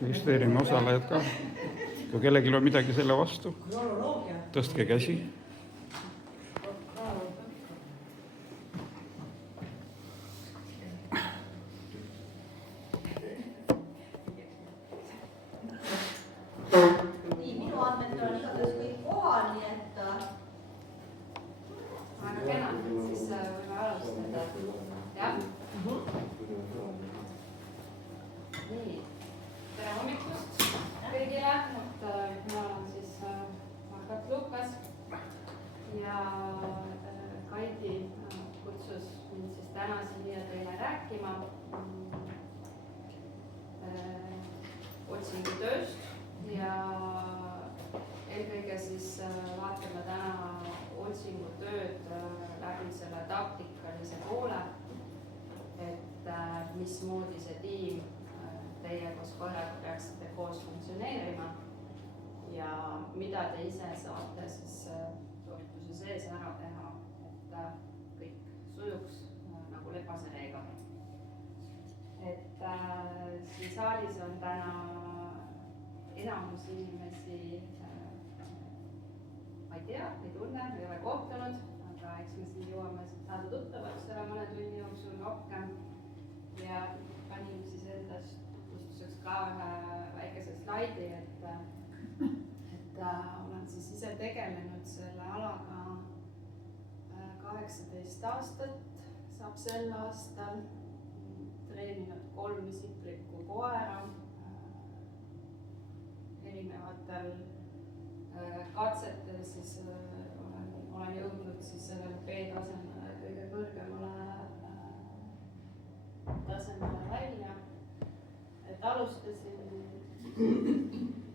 registreerime osalejad ka. Kui kellelgi on midagi selle vastu, tõstke käsi. Nii, minu andmetel on igatahes kõik kohal, nii et väga kena, siis võime alustada. Jah? Nii, tere hommikust kõigile. Mina olen siis Margot Lukas ja Kaidi kutsus mind siis täna siia teile rääkima otsingutööst ja eelkõige siis vaatame täna otsingutööd läbi selle taktikalise poole, et mismoodi see tiim teie koos koeraga peaksite koos funktsioneerima ja mida te ise saate siis toetuse sees ära teha, et kõik sujuks nagu lepase reega. Et siin saalis on täna enamus inimesi, ma ei tea, ei tunne, ei ole kohtunud, aga eks me siin jõuame saada tuttavaks ära mõne tunni jooksul rohkem ja panin siis endast tutvustuseks ka ühe väikese slaidi, et olen siis ise tegelenud selle alaga 18 aastat, saab sel aastal, treeninud 3 isiklikku koera erinevatel katsetel, siis olen jõudnud siis sellele B-tasemele kõige kõrgemale tasemele välja. Et alustasin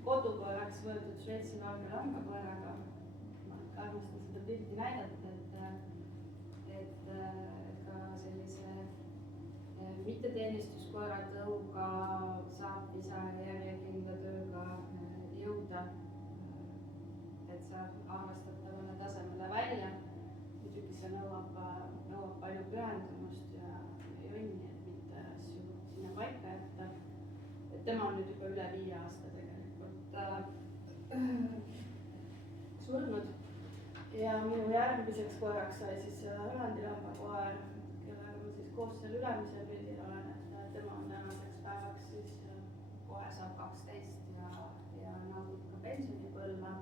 kodukoeraks võetud Šveitsi valge lambakoeraga. Ma armastan seda pilti näidata, et ka sellise mitteteenistuskoera tõuga saab ise järjekindla tööga jõuda, et saab arvestatavale tasemele välja. Muidugi see nõuab palju pühendumust ja jonni, et mitte asju sinna paika jätta. Et tema on nüüd juba üle 5 aasta tegelikult surnud. Ja minu järgmiseks koeraks sai siis Hollandi lambakoer, kellega ma siis koos seal ülemisel pildil olen, et tema on tänaseks päevaks siis kohe saab 12 ja naudib ka pensionipõlve.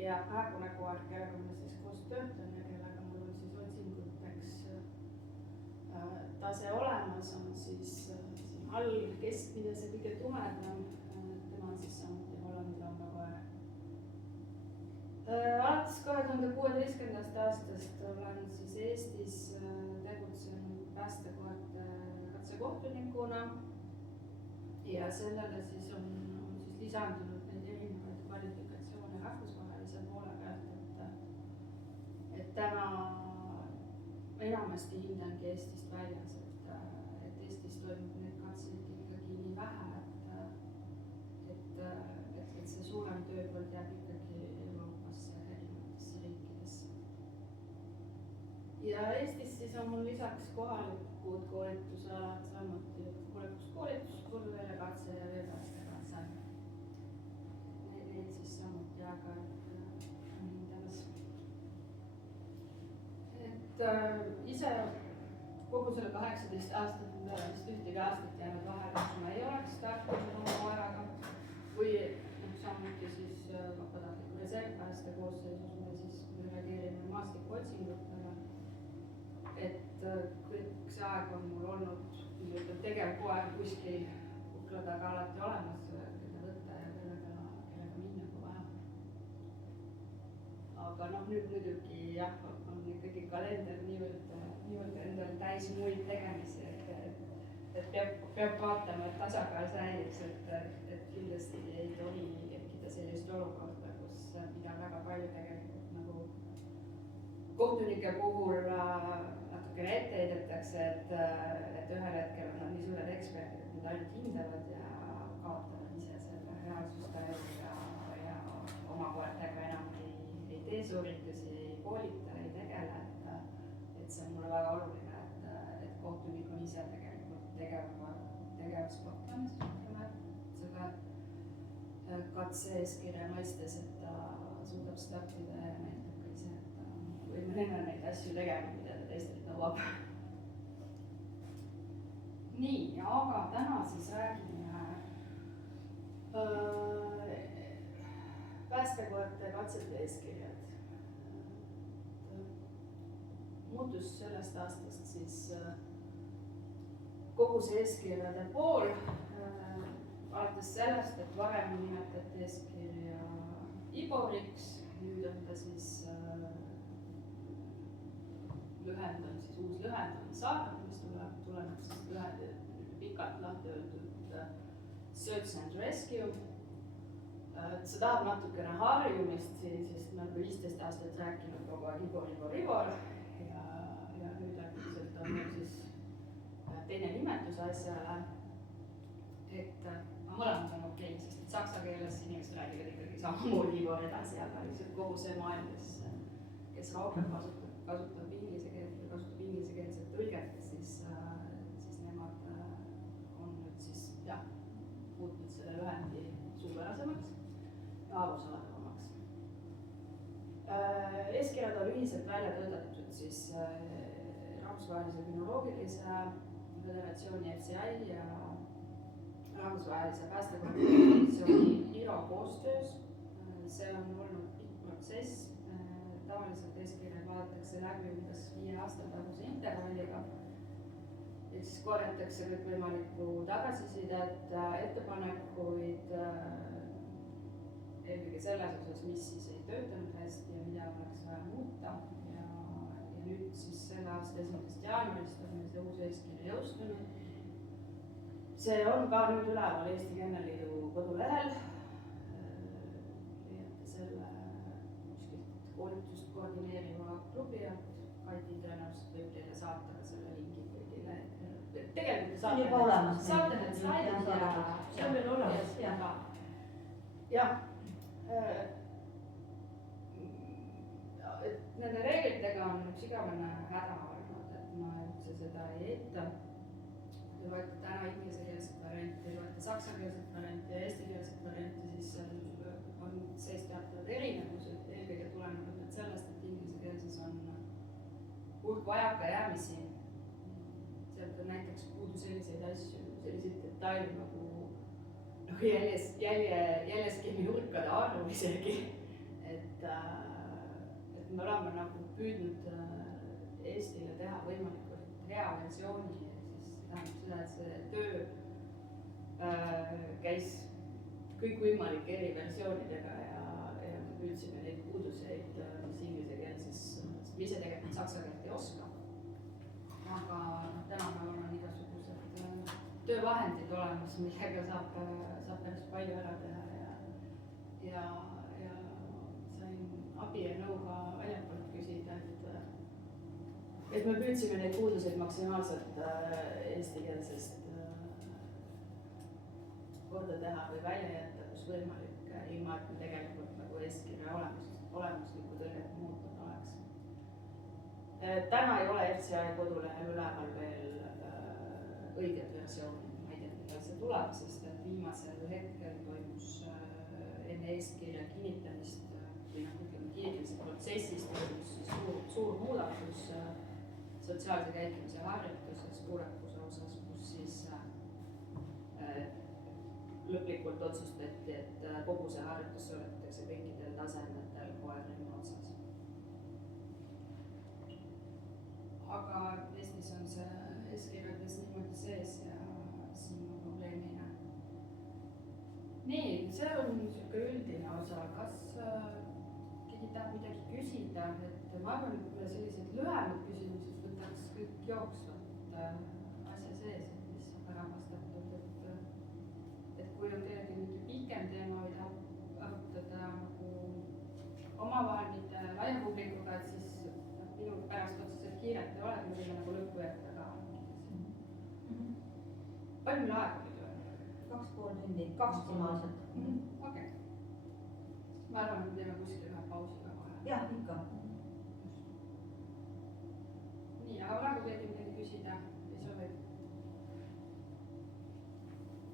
Ja praegune koer, kellega ma siis koos töötan ja kellega mul on siis otsinguteks tase olemas, on siis siin all keskmine, see kõige tumedam, tema on siis samuti Hollandi lambakoer. Alates 2016. aastast olen siis Eestis tegutsenud päästekoerte katsekohtunikuna ja sellele siis on siis lisandunud neid erinevaid kvalifikatsioone rahvusvahelise poole pealt, et täna enamasti hindangi Eestist väljas, et Eestis toimub neid katseid ikkagi nii vähe, et see suurem tööpõld jääb ikkagi Euroopasse ja erinevatesse riikidesse. Ja Eestis siis on mul lisaks kohalikud koolitusalad, samuti koolituskoolitus, koduväljakatse ja veepäästekatse. Neid siis samuti aeg-ajalt on hindamas. Et ise kogu selle 18 aastat vist ühtegi aastat jäänud vahele, kui ma ei oleks startinud oma koeraga või samuti siis vabatahtliku reservpääste koosseisus me siis reageerime maastikuotsingutele. Et kõik see aeg on mul olnud tegevkoer kuskil kukla taga alati olemas, keda võtta ja kellega minna, kui vaja. Aga nüüd muidugi jah, on ikkagi kalender niivõrd endal täis muid tegemisi, et peab vaatama, et tasakaal säiliks, et kindlasti ei tohi tekkida sellist olukorda, mida väga palju tegelikult nagu kohtunike puhul natukene ette heidetakse, et ühel hetkel on nad nii suured eksperdid, et nad ainult hindavad ja kaotavad ise selle reaalsustaju ja oma koertega enam ei tee sooritusi, ei koolita, ei tegele, et see on mulle väga oluline, et kohtunik on ise tegelikult tegev sportlanes, ütleme. katse-eeskirja mõistes, et ta suudab seda õppida ja näitab ka ise, et ta on võimeline neid asju tegema, mida ta teistelt nõuab. Nii, aga täna siis räägime päästekoerte katsete eeskirjad. Muutus sellest aastast siis kogu see eeskirjade pool, alates sellest, et varem nimetati eeskirja IBOR-iks, nüüd on ta siis lühend on siis uus lühend on SAR, mis tuleneb siis pikalt lahti öeldud Search and Rescue. See tahab natukene harjumist siin, sest me oleme 15 aastat rääkinud kogu aeg IBOR ja nüüd äkitselt on meil siis teine nimetus asjale. Et mõlemad on okei, sest et saksa keeles inimesed räägivad ikkagi samamoodi IBOR edasi, aga lihtsalt kogu see maailm, kes rohkem kasutab inglisekeelset tõlget, siis nemad on nüüd siis jah, muutnud selle lühendi suupärasemaks ja arusaadavamaks. Eeskirjad on ühiselt välja töötatud siis Rahvusvahelise Kriminoloogilise Föderatsiooni FCI ja Rahvusvahelise Päästekonventsiooni IRO koostöös. See on olnud pikk protsess. Tavaliselt eeskirjad vaadatakse läbi umbes 5 aasta taguse intervalliga. Et siis korjatakse kõikvõimalikku tagasisidet, ettepanekuid, eelkõige selles osas, mis siis ei töötanud hästi ja mida oleks vaja muuta. Ja nüüd siis selle aasta 1. jaanuarist on meil see uus eeskiri jõustunud. See on ka nüüd üleval Eesti Kennelliidu kodulehel. Leiate selle kuskilt koolitust koordineeriva klubi alt. Kaiti tõenäoliselt võib teile saata ka selle lingi kõigile. Tegelikult saate need slaidid ja see on veel olemas. Jah. Nende reeglitega on üks igavene häda olnud, et ma üldse seda ei eita. Kui loete täna inglisekeelset varianti, loete saksakeelset varianti ja eestikeelset varianti, siis seal on sees teatavad erinevused. Eelkõige tulenevad nüüd sellest, et inglisekeelses on hulk vajakajäämisi. Sealt on näiteks puudu selliseid asju, selliseid detaile nagu jäljeskemi nurkade arv isegi. Et me oleme nagu püüdnud Eestile teha võimalikult hea versiooni. Tähendab seda, et see töö käis kõikvõimalike eri versioonidega ja me püüdsime neid puuduseid, mis inglise keelses, me ise tegelikult saksa keelt ei oska. Aga tänapäeval on igasugused töövahendid olemas, millega saab päris palju ära teha ja sain abi ja nõu ka väljapoolt küsida, et me püüdsime neid puuduseid maksimaalselt eestikeelsest korda teha või välja jätta, kus võimalik, ilma et me tegelikult nagu eeskirja olemuslikku tõlget muutnud oleks. Täna ei ole FCI kodulehel üleval veel õiget versiooni, ma ei tea, millal see tuleb, sest et viimasel hetkel toimus enne eeskirja kinnitamist või kinnitamise protsessis toimus siis suur muudatus sotsiaalse käitumise harjutuses puurekuse osas, kus siis lõplikult otsustati, et kogu see harjutus sooritatakse kõikidel tasemetel koerrühma otsas. Aga Eestis on see eeskirjades niimoodi sees ja siin ma probleemi ei näe. Nii, see on niisugune üldine osa. Kas keegi tahab midagi küsida? Et ma arvan, et sellised lühemad küsimused võtaks kõik jooksvalt asja sees, et mis saab ära vastatud. Et kui on kellelgi mingi pikem teema või tahab arutada nagu omavahel mitte laia publikuga, et siis minul pärast otseselt kiiret ei ole, et me võime nagu lõppu jätta ka. Palju meil aega nüüd on? 2,5 tundi. 2,5. Okei. Ma arvan, et me teeme kuskil ühe pausi ka kohe. Jah, ikka. Nii, aga praegu keegi midagi küsida ei soovi.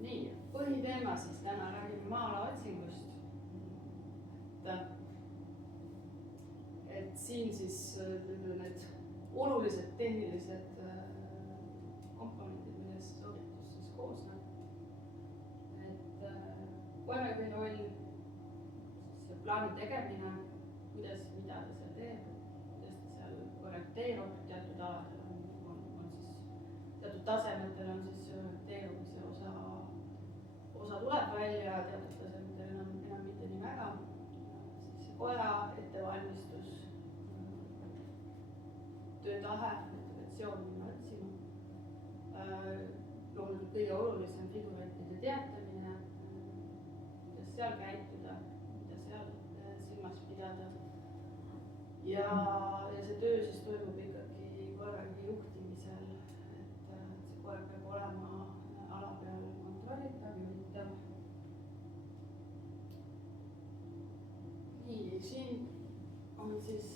nii, põhiteema siis täna räägime maa-ala otsingust. Et siin siis need olulised tehnilised komponendid, millest sooritus siis koosneb. Et OMV roll, siis plaani tegemine, mida ta seal teeb, kuidas ta seal orienteerub, teatud aladel on siis, teatud tasemetel on siis orienteerumise osa tuleb välja, teatud tasemetel enam mitte nii väga. Siis koera ettevalmistus, töötahe, motivatsioon minna otsima. Loomulikult kõige olulisem figurantide teatamine, kuidas seal käituda, mida seal silmas pidada. Ja see töö siis toimub ikkagi koeragi juhtimisel, et see koer peab olema ala peal kontrollitav, juhitav. Nii, siin on siis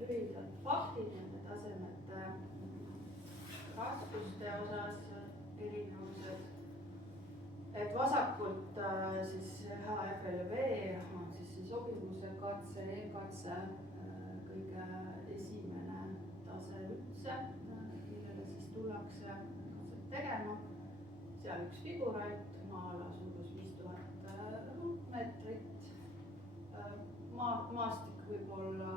lühidalt faktid nende tasemete raskuste osas erinevused. Et vasakult siis HFLV on siis sobivuse katse, e-katse, kõige esimene tase üldse, millele siis tullakse katset tegema. Seal üks figurant, maa-ala suurus 5000 ruutmeetrit. Maastik võib olla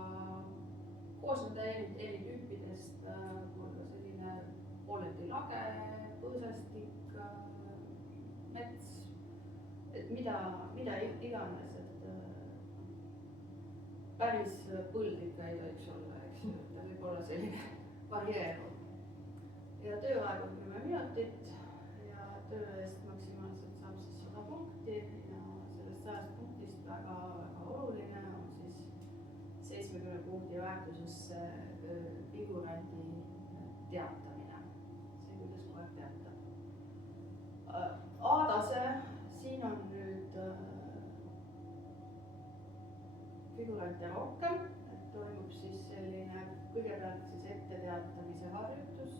koosneda eri tüüpidest, võib-olla selline pooleti lage, põõsastik, mets, et mida iganes, et päris põld ikka ei tohiks olla, eks ju, ta võib olla selline varieeruv. Ja tööaeg on 10 minutit ja töö eest maksimaalselt saab siis 100 punkti ja sellest 100 punktist väga oluline on siis 70 punkti väärtuses figurandi teatamine, see, kuidas koer teatab. A-tase, siin on nüüd figurante rohkem, et toimub siis selline kõigepealt siis etteteatamise harjutus,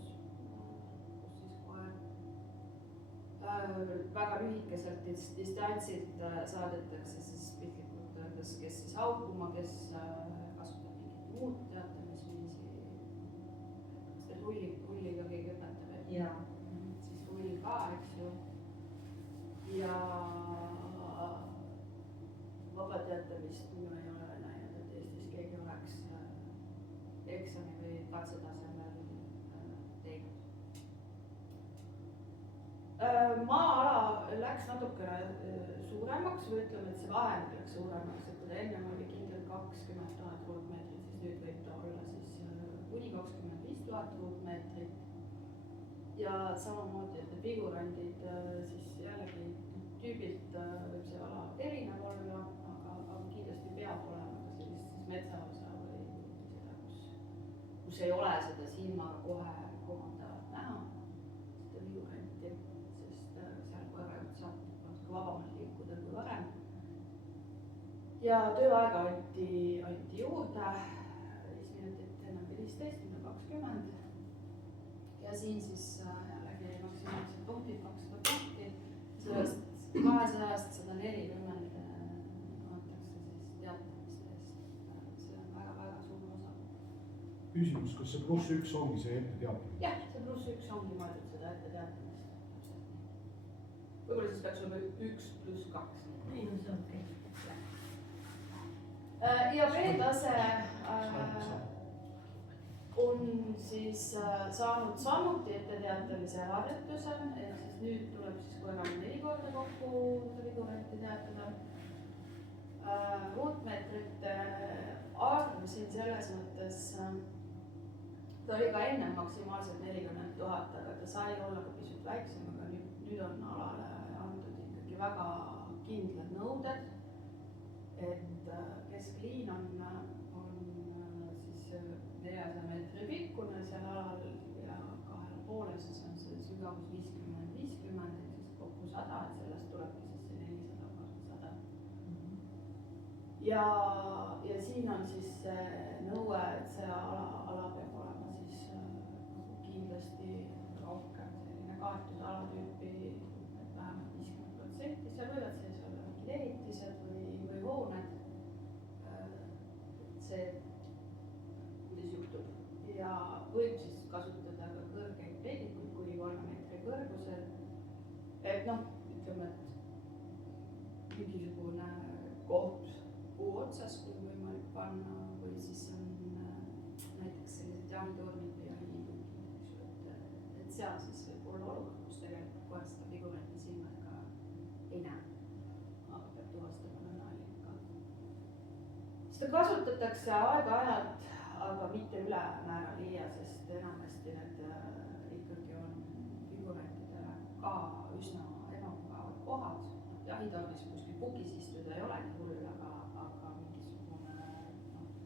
kus siis koer väga lühikeselt distantsilt saadetakse siis piltlikult öeldes, kes siis haukuma, kes kasutab mingit muud teatamisviisi. Kas te rulliga keegi õpetab, et siis rull ka, eks ju. Ja vaba teatamist minu ei ole näinud, et Eestis keegi oleks eksami või katsetasemel teinud. Maa-ala läks natukene suuremaks või ütleme, et see vahend läks suuremaks, et kui ta ennem oli kindel 20 000 ruutmeetrit, siis nüüd võib ta olla siis kuni 25 000 ruutmeetrit. Ja samamoodi, et figurandid siis jällegi tüübilt võib see ala erinev olla, aga kindlasti peab olema ka sellist metsaosa või seda, kus ei ole seda silmaga kohe kohandavat näha, seda figuranti, sest seal koerajuht saab natuke vabamalt liikuda kui varem. Ja tööaega anti juurde 5 minutit enam 15, 20. Ja siin siis jällegi maksimaalsed punktid, 200 punkti, sellest 200-st 140 antakse siis teatamiste eest. See on väga-väga suur osa. Küsimus, kas see +1 ongi see ette teatamine? Jah, see +1 ongi mõeldud seda ette teatamist. Võib-olla siis peaks olema 1 + 2. Nii on see okei. Ja B-tase on siis saanud samuti etteteatamise harjutuse, ehk siis nüüd tuleb siis koeraga 4 korda kokku figuranti teatada. Ruutmeetrite arv siin selles mõttes, ta oli ka enne maksimaalselt 40 000, aga ta sai olla ka pisut väiksem, aga nüüd on alale antud ikkagi väga kindlad nõuded, et keskliin on siis 400 meetri pikkune seal alal ja 2,5, siis on see sügavus 50-50, ehk siis kokku 100, et sellest tulebki siis see 400 × 100. Ja siin on siis see nõue, et see ala peab olema siis kindlasti rohkem selline kaetud alatüüpi, vähemalt noh, ütleme, et mingisugune koht kuu otsas, kui võimalik panna, või siis on näiteks sellised jahitornid või jahiliidud, et seal siis võib olla olukord, kus tegelikult kohe seda figuranti silmadega ei näe, aga peab tuvastama nõnnaallika. Seda kasutatakse aeg-ajalt, aga mitte ülemäära liia, sest enamasti need ikkagi on figurantidele ka üsna ebamugavad kohad. Jahitornis kuskil pukis istuda ei ole nii hull, aga mingisugune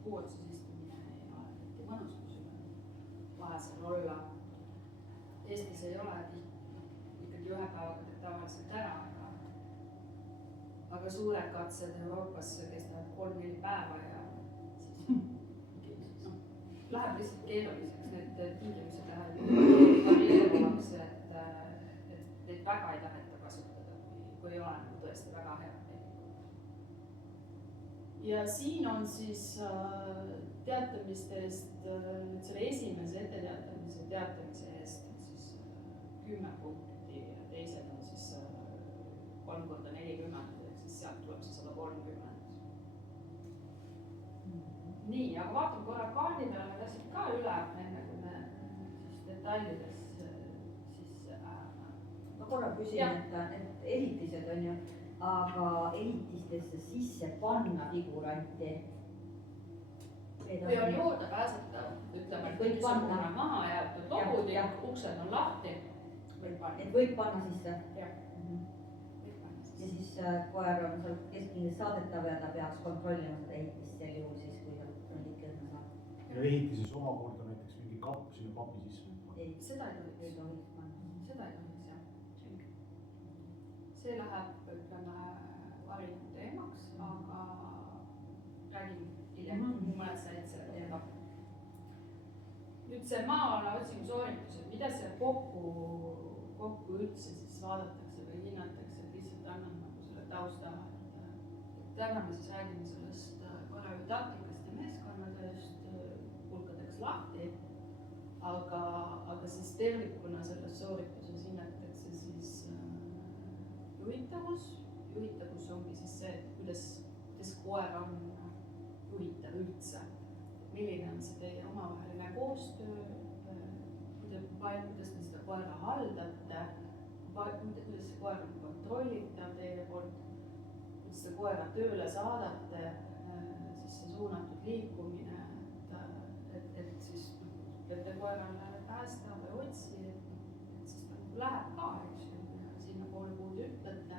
kuu otsas istumine ei ole mitte mõnus, kui sul on vaja seal olla. Eestis ei ole ikkagi ühe päevaga teeb tavaliselt ära, aga suured katsed Euroopas kestavad 3-4 päeva ja siis läheb lihtsalt keeruliseks, need tingimused lähevad varieeruvaks, et neid väga ei taheta kasutada, kui ei ole nagu tõesti väga hea tegelikult. Ja siin on siis teatamiste eest, nüüd selle esimese etteteatamise teatamise eest on siis 10 punkti ja teised on siis 3 × 40, ehk siis sealt tuleb see 130. Nii, aga vaatame korra kaardi peale, me läksid ka üle, enne kui me siis detailides sisse läheme. Ma korra küsin, et ehitised on ju, aga ehitistesse sisse panna figuranti. Või on juurde pääsetav, ütleme, et mingisugune maha jäetud lobudik, uksed on lahti, võib panna. Et võib panna sisse? Jah, võib panna sisse. Ja siis koer on seal keskmine saadetav ja ta peaks kontrollima seda ehitist sel juhul siis, kui ta kõik õhna saab. Ja ehitises omakorda näiteks mingi kapp sinna papi sisse. Ei, seda ei tohiks. Ei tohiks panna. Seda ei tohiks, jah. See läheb, ütleme, varinud teemaks, aga räägin hiljem, mõned said selle teema. Nüüd see maa-ala otsingu sooritus, et mida seal kokku üldse siis vaadatakse või hinnatakse, et lihtsalt annan nagu selle tausta. Täna me siis räägime sellest korralitaktikast ja meeskonnatööst pulkadeks lahti, aga siis tervikuna selles soorituses hinnatakse siis juhitavus. Juhitavus ongi siis see, kuidas koer on juhitav üldse. Milline on see teie omavaheline koostöö, kuidas te seda koera haldate, kuidas see koer on kontrollitav teie poolt, kuidas te koera tööle saadate, siis see suunatud liikumine, et siis peate koerale päästa või otsi, et siis ta läheb ka, eks ju, sinna poole kuud ütlete.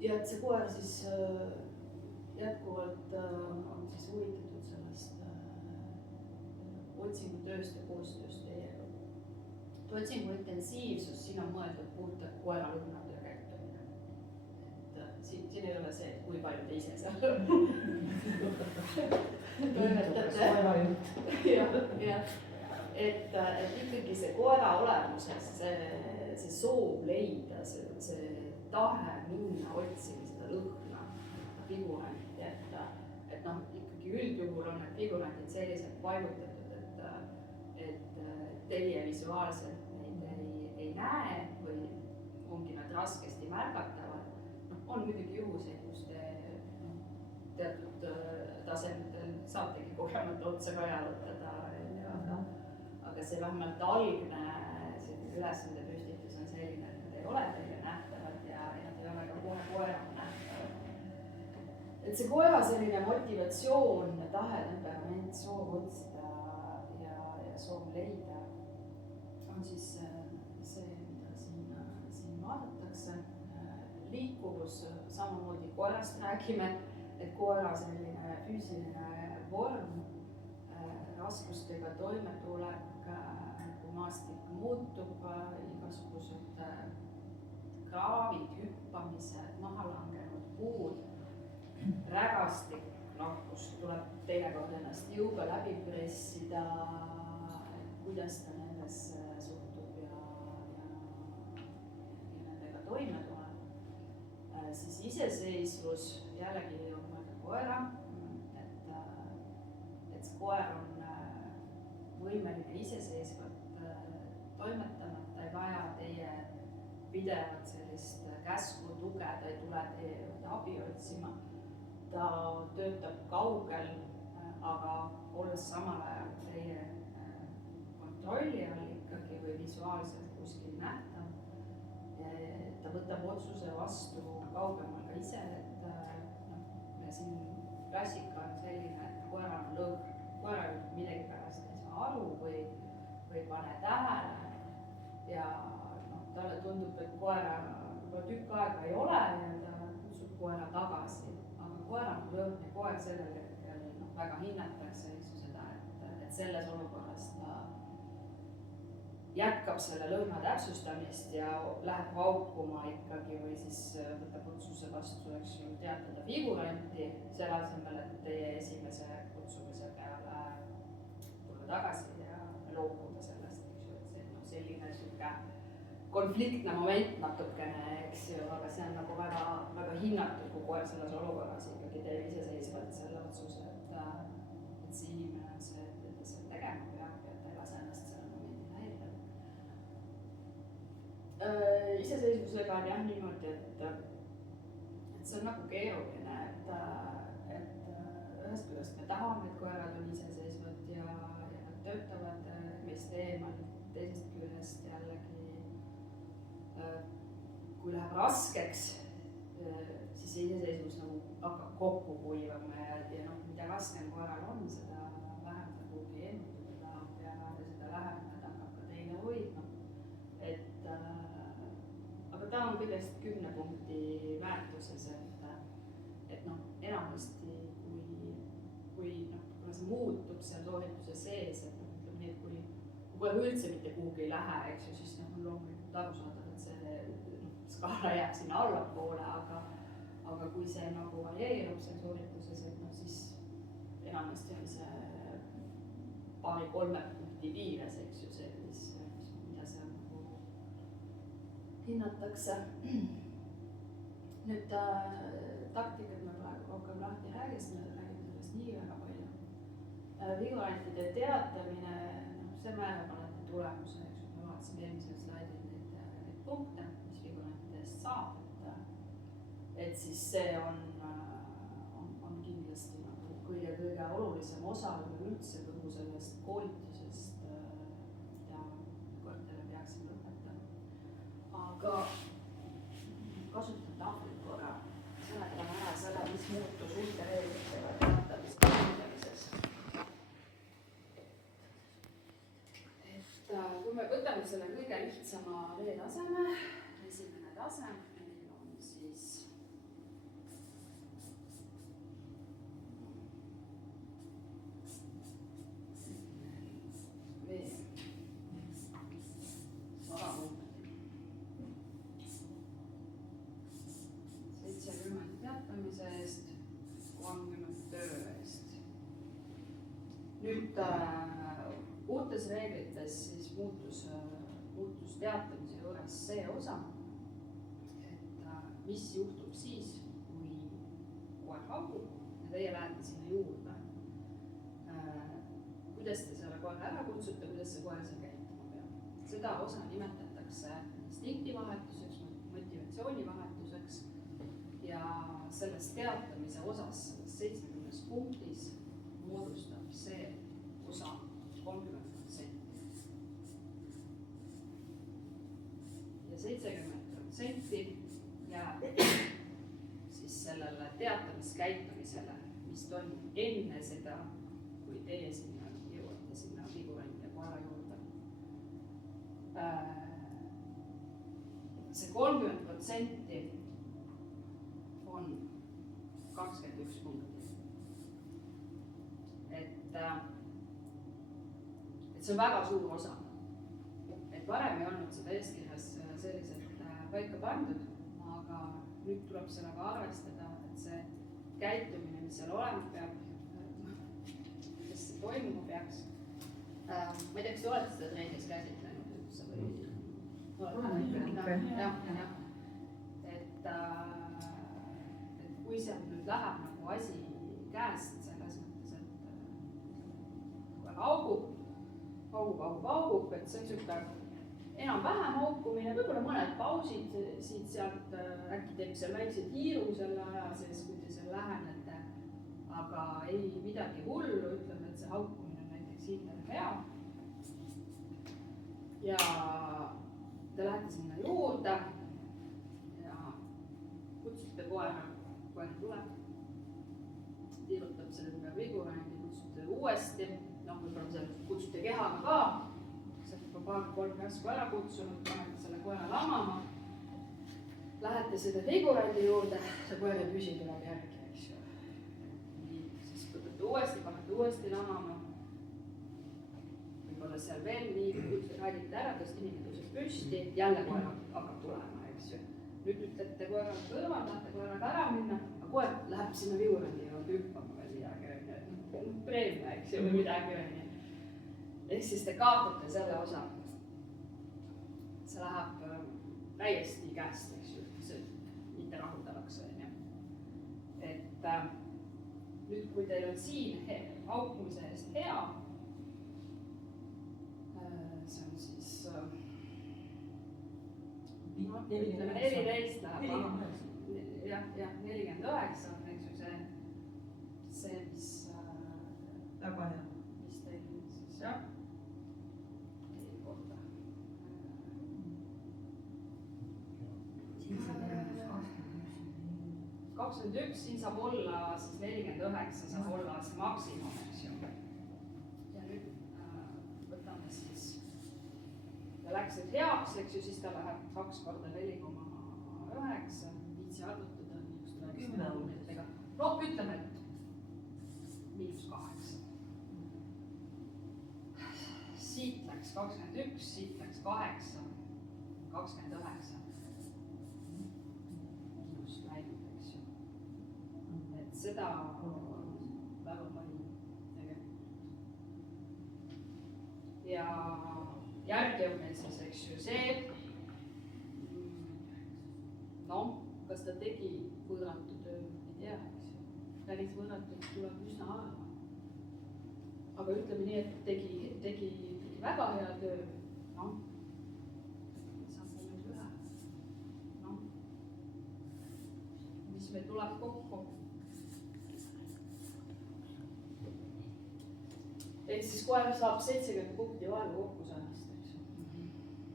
Ja et see koer siis jätkuvalt on siis huvitatud sellest otsingutööst ja koostööst teiega. Otsingu intensiivsus, siin on mõeldud puhtalt koera lõhnatöö käitumine. Et siin ei ole see, et kui palju te ise seal toimetate. Et ikkagi see koera olemuses, see soov leida, see tahe minna otsima seda lõhna, figuranti, et noh, ikkagi üldjuhul on need figurantid selliselt paigutatud, et teie visuaalselt neid ei näe või ongi nad raskesti märgatavad. On muidugi juhuseid, kus te teatud tasemetel saategi kogemata otsa ka jalutada, aga see vähemalt algne ülesande püstitus on selline, et nad ei ole teile nähtavad ja nad ei ole ka kohe koerana nähtavad. Et see koera selline motivatsioon, tahe, temperament, soov otsida ja soov leida on siis see, mida siin vaadatakse. Liikuvus, samamoodi koerast räägime, et koera selline füüsiline vorm, raskustega toimetulek, kui maastik muutub, igasugused kraavid, hüppamised, maha langenud puud, rägastik, kus tuleb teinekord ennast jõuga läbi pressida, kuidas ta nendesse suhtub ja nendega toime tuleb. Siis iseseisvus, jällegi on mõelda koera, et see koer on võimeline iseseisvalt toimetama, ta ei vaja teie pidevat sellist käsku, tuge, ta ei tule teie juurde abi otsima. Ta töötab kaugel, aga olles samal ajal teie kontrolli all ikkagi või visuaalselt kuskil nähtav. Ta võtab otsuse vastu kaugemal ka ise, et me siin klassika on selline, et koera on lõõg, koera millegipärast ei saa aru või pane tähele ja talle tundub, et koera juba tükk aega ei ole ja ta kutsub koera tagasi, aga koera on lõõg ja koer sellel hetkel väga hinnatakse seda, et selles olukorras ta jätkab selle lõhna täpsustamist ja läheb vaukuma ikkagi või siis võtab otsuse vastu, eks ju, teatada figuranti, selle asemel, et teie esimese kutsumise peale tulla tagasi ja loobuda sellest, eks ju, et see on selline sihuke konfliktne moment natukene, eks ju, aga see on nagu väga, väga hinnatud, kui koer selles olukorras ikkagi teeb iseseisvalt selle otsuse, et see inimene on see, et ta seal tegema peab ja ta ei lase ennast selle momendil häirida. Iseseisvusega on jah niimoodi, et see on nagu keeruline, et ühest küljest me tahame, et koerad on iseseisvad ja nad töötavad meist eemal, teisest küljest jällegi kui läheb raskeks, siis see iseseisvus nagu hakkab kokku kuivama ja mida raskem koeral on, seda vähem ta kuhugi eemutada tahab ja seda lähemale ta hakkab ka teine hoidma. Aga ta on kõigest 10 punkti väärtuses, et enamasti kui kuna see muutub seal soorituse sees, et ütleme nii, et kui koer üldse mitte kuhugi ei lähe, eks ju, siis on loomulikult arusaadav, et see skaala jääb sinna allapoole, aga kui see nagu varieerub seal soorituses, et siis enamasti on see 2-3 punkti piires, eks ju, see, mida seal nagu hinnatakse. Nüüd taktikat me praegu rohkem lahti ei räägi, sest me räägime sellest nii väga palju. Figurantide teatamine, see määrab alati tulemuse, eks ju, me vaatasime eelmisel slaidil neid punkte, mis figurantidest saab, et siis see on kindlasti nagu kõige olulisem osa üldse kogu sellest koolitusest, mida koertele peaksime õpetama. Aga kasutan tahvlit korra, seletame ära seda, mis muutus uute reeglitega teatamise hindamises. Kui me võtame selle kõige lihtsama veetaseme, esimene tase, meil on siis vee 100 punkti, 70 teatamise eest, 30 töö eest. Nüüd uutes reeglites siis muutus teatamise juures see osa, et mis juhtub siis, kui koer haugub ja teie lähete sinna juurde. Kuidas te selle koera ära kutsute, kuidas see koer seal käituma peab. Seda osa nimetatakse instinktivahetuseks, motivatsioonivahetuseks ja sellest teatamise osas, selles 70 punktis moodustab see osa 30%. Ja 70% jääb siis sellele teatamiskäitumisele, mis toimub enne seda, kui teie sinna jõuate sinna figuranti ja koera juurde. See 30% on 21 punkti. Et see on väga suur osa. Et varem ei olnud seda eeskirjas selliselt paika pandud, aga nüüd tuleb sellega arvestada, et see käitumine, mis seal olema peab, kuidas see toimuma peaks. Ma ei tea, kas te olete seda treenis käsitlenud üldse või? Jah. Et kui sealt nüüd läheb nagu asi käest selles mõttes, et kohe haugub, et see on niisugune enam-vähem haukumine, võib-olla mõned pausid siit-sealt, äkki teeb seal väikse tiiru selle aja sees, kui te seal lähenete, aga ei midagi hullu, ütleme, et see haukumine on näiteks hindele hea. Ja te lähete sinna juurde ja kutsute koera, koer tuleb, tiirutab selle tugev vigurandi, kutsute uuesti, võib-olla seal kutsute kehaga ka, paar-kolm käsku ära kutsunud, panete selle koera lamama, lähete selle vigurandi juurde, see koer ei püsi tuleb järgi, eks ju. Nii, siis võtate uuesti, panete uuesti lamama. Võib-olla seal veel nii, räägite ära, kas inimene tõuseb püsti, jälle koer hakkab tulema, eks ju. Nüüd ütlete koeraga kõrval, tahate koeraga ära minna, aga koer läheb sinna vigurandi juurde hüppama veel midagi, preemia, eks ju, või midagi on. Ehk siis te kaotate selle osa. See läheb täiesti käest, eks ju, see mitte rahuldavaks on. Et nüüd, kui teil on siin haukumise eest hea, see on siis, ütleme 14 läheb, jah, 49 on, eks ju, see, mis väga hea. Mis teil siis, jah. 21, siin saab olla, siis 49 saab olla see maksimum, eks ju. Ja nüüd võtame siis, ta läks nüüd heaks, eks ju, siis ta läheb 2 korda 4,9, viitsi arvutada, just rääkis numbritega. No ütleme, et -8. Siit läks 21, siit läks 8, 29. Just läinud, eks ju. Et seda väga palju tegelikult. Ja järgi on meil siis, eks ju, see, noh, kas ta tegi võõratu töö, ei tea, eks ju. Päris võõratult tuleb üsna harva. Aga ütleme nii, et tegi väga hea töö, noh, saab meil üle, noh, mis meil tuleb kokku. Ehk siis koer saab 70 punkti vaelu kokku saadist, eks ju.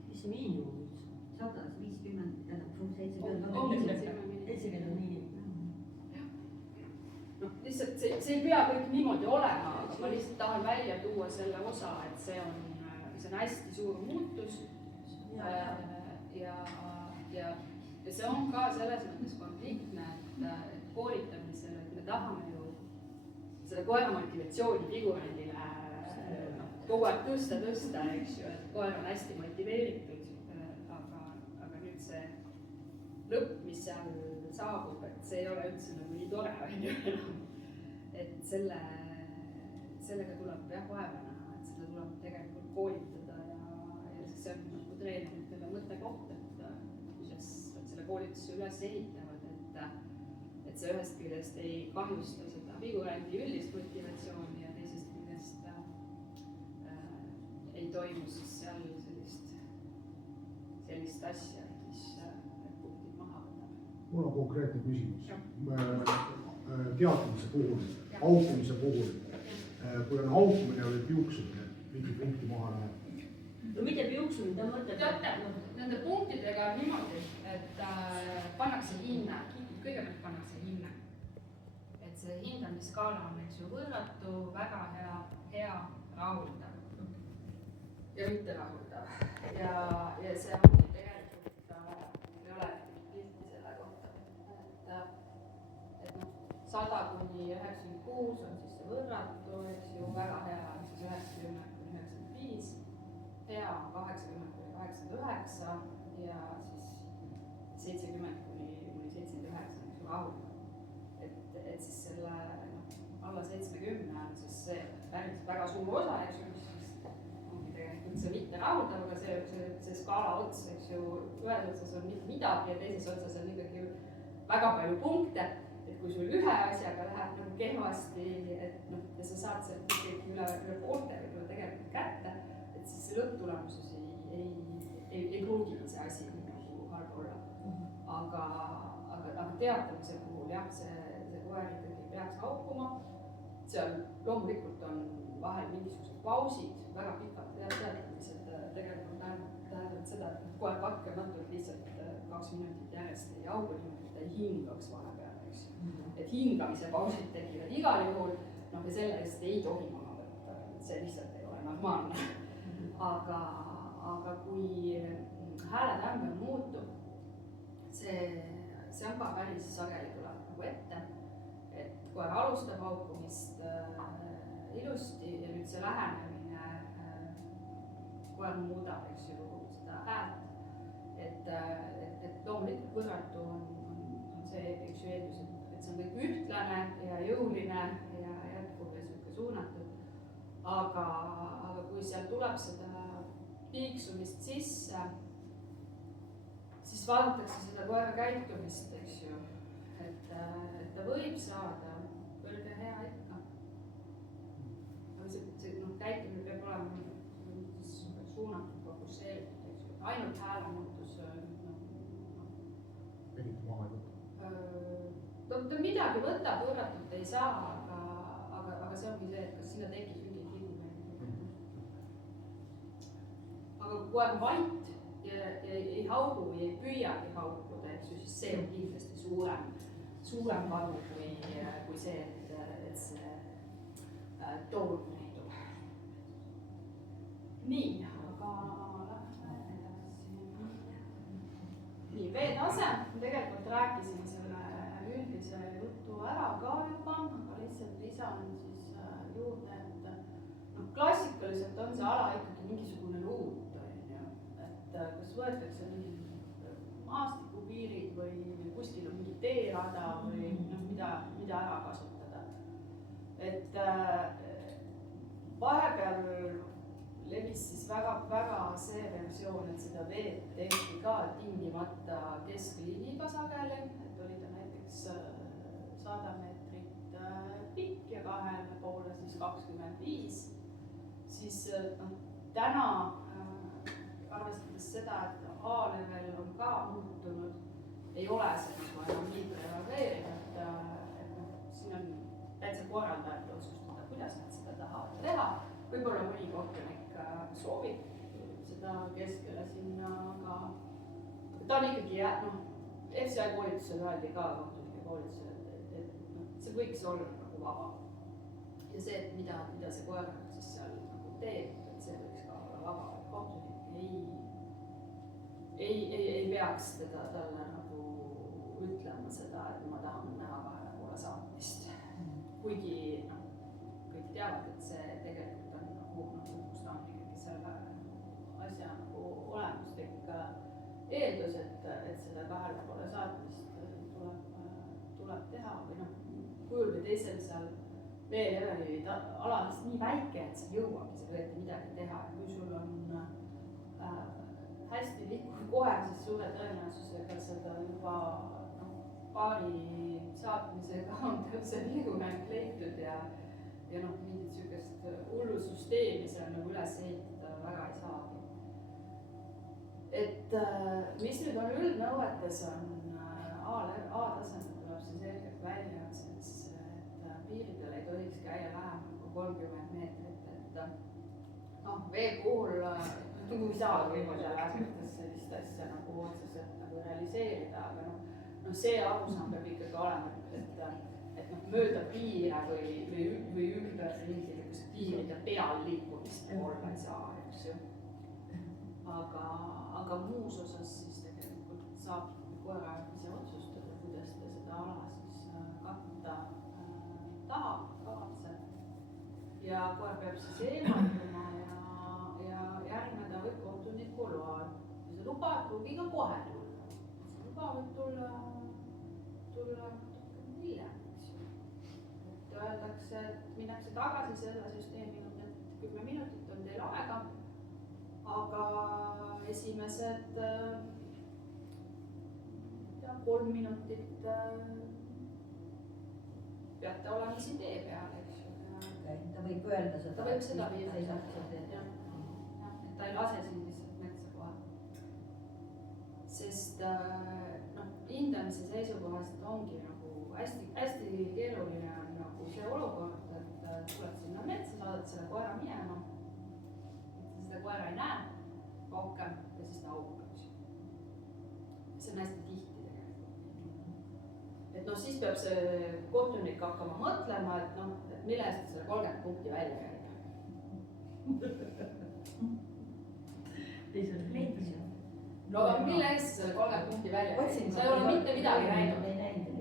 Mis see miinimum üldse? 150, tähendab, 70 miinimum. No, lihtsalt see ei pea kõik niimoodi olema, aga ma lihtsalt tahan välja tuua selle osa, et see on hästi suur muutus. Ja see on ka selles mõttes konfliktne, et koolitamisel, et me tahame ju selle koera motivatsiooni figurandile kogu aeg tõsta, eks ju, et koer on hästi motiveeritud, aga nüüd see lõpp, mis seal saabub, et see ei ole üldse nagu nii tore, et sellega tuleb jah vaeva näha, et seda tuleb tegelikult koolitada ja see on nagu treeneritele mõttekoht, et kuidas selle koolituse üles ehitavad, et see ühest küljest ei kahjusta seda figurandi üldist motivatsiooni ja teisest küljest ei toimu siis seal sellist asja, mis need punktid maha võtab. Mul on konkreetne küsimus. Teatamise puhul, haukumise puhul, kui on haukumine või piuksumine, mingi punkti maha läheb. No mitte piuksumine, ta mõtleb. Teate, nende punktidega on niimoodi, et pannakse hinne, kõigepealt pannakse hinne. Et see hindamisskaala on, eks ju, võõratu, väga hea, rahuldav ja mitte rahuldav. Ja see on tegelikult, ei ole pilti selle kohta, et 100 kuni 96 on siis see võõratu, eks ju, väga hea on siis 90 kuni 95, hea on 80 kuni 89 ja siis 70 kuni 79 on ju rahuldav. Et siis selle alla 70 on siis see päris väga suur osa, eks ju, mis ongi tegelikult see mitte rahuldav, aga see skaala ots, eks ju, ühes otsas on mitte midagi ja teises otsas on ikkagi väga palju punkte, et kui sul ühe asjaga läheb nagu kehvasti, et noh, ja sa saad sealt ikkagi üle poolte võib-olla tegelikult kätte, et siis see lõpptulemuses ei pruugi see asi nagu halb olla. Aga teatamise puhul jah, see koer ikkagi peaks haukuma. Seal loomulikult on vahel mingisugused pausid, väga pikad teatamised tegelikult tähendavad seda, et koer katkematult lihtsalt 2 minutit järjest ei haugu niimoodi, et ta ei hingaks vahepeal, eks ju. Et hingamise pausid tekivad igal juhul, ja selle eest ei tohi maha võtta, see lihtsalt ei ole normaalne. Aga kui hääletämbel muutub, see on ka päris sageli tuleb nagu ette, et koer alustab haukumist ilusti ja nüüd see lähenemine, koer muudab, eks ju, seda häält, et loomulikult võrratu on see, eks ju, eeldus, et see on kõik ühtlane ja jõuline ja jätkuv ja sihuke suunatud, aga kui seal tuleb seda piiksumist sisse, siis vaadatakse seda koera käitumist, eks ju, et ta võib saada kõrge hea ikka. Aga see käitumine peab olema suunatud, fokusseeritud, eks ju, ainult häälemuutus. Mingit maha ei võtta. Ta midagi võtab, võrratult ei saa, aga see ongi see, et kas sinna tekib mingi film. Aga kui koer vait ja ei haugu või ei püüagi hauguda, eks ju, siis see on kindlasti suurem valu kui see, et see toon needub. Nii, aga lähme edasi. Nii, veetase. Tegelikult rääkisin selle üldise jutu ära ka juba, aga lihtsalt lisan siis juurde, et klassikaliselt on see ala ikkagi mingisugune ruut. Kas võetakse maastikupiirid või kuskil on mingi teerada või mida ära kasutada. Et vahepeal levis siis väga see versioon, et seda veed tehti ka tingimata keskliiniga sageli, et oli ta näiteks 100 meetrit pikk ja kahele poole siis 25, siis täna arvestades seda, et A-level on ka muutunud, ei ole see nagu enam nii prevaleeriv, et siin on täitsa korraldajad otsustada, kuidas nad seda tahavad teha. Võib-olla mõni kohtunik soovib seda keskele sinna, aga ta on ikkagi FCI koolitusel öeldi ka kohtunike koolitusel, et see võiks olla nagu vaba. Ja see, et mida see koer siis seal nagu teeb, et see võiks ka olla vaba. Kohtunik ei peaks talle nagu ütlema seda, et ma tahan näha 2 poole saatmist. Kuigi kõik teavad, et see tegelikult on nagu ta on ikkagi selle asja nagu olemuslik eeldus, et seda 2 poole saatmist tuleb teha või kujul või teisel seal veeleveli alalist nii väike, et sa jõuabki seal õieti midagi teha. Kui sul on hästi liikuv koer, siis suure tõenäosusega seda juba paari saatmisega on täpselt liigumäng leitud ja mingit sükest hullusüsteemi seal nagu üles ehitada väga ei saagi. Et mis nüüd on üldnõuetes on A-tasemel tuleb see selgelt välja, et piiridel ei tohiks käia vähem kui 30 meetrit, et vee puhul ei saa võimalda sellist asja nagu otseselt nagu realiseerida, aga see arusaam peab ikkagi olema, et mööda piire või ümber mingisugust piiride peal liikumist olla ei saa, eks ju. Aga muus osas siis tegelikult saab koera ise otsustada, kuidas ta seda ala siis katta tahab, kavatseb. Ja koer peab siis eemalduma ja järgneda võib kohtuniku loal. Ja see luba ei pruugi ka kohe tulla. See luba võib tulla hiljem, eks ju. Et öeldakse, et minnakse tagasi selle süsteemi, et 10 minutit on teil aega, aga esimesed 3 minutit peate olema siin tee peal, eks ju. Ta võib öelda seda. Ta võib seda viia, et ta ei lase siin lihtsalt metsa kohe. sest hindamise seisukohast ongi nagu hästi keeruline on nagu see olukord, et tuled sinna metsa, saadad selle koera minema, seda koera ei näe rohkem ja siis ta haugab. See on hästi tihti tegelikult. Et siis peab see kohtunik hakkama mõtlema, et mille eest selle 30 punkti välja käib. No aga mille eest selle 30 punkti välja käib? Sa ei ole mitte midagi näinud.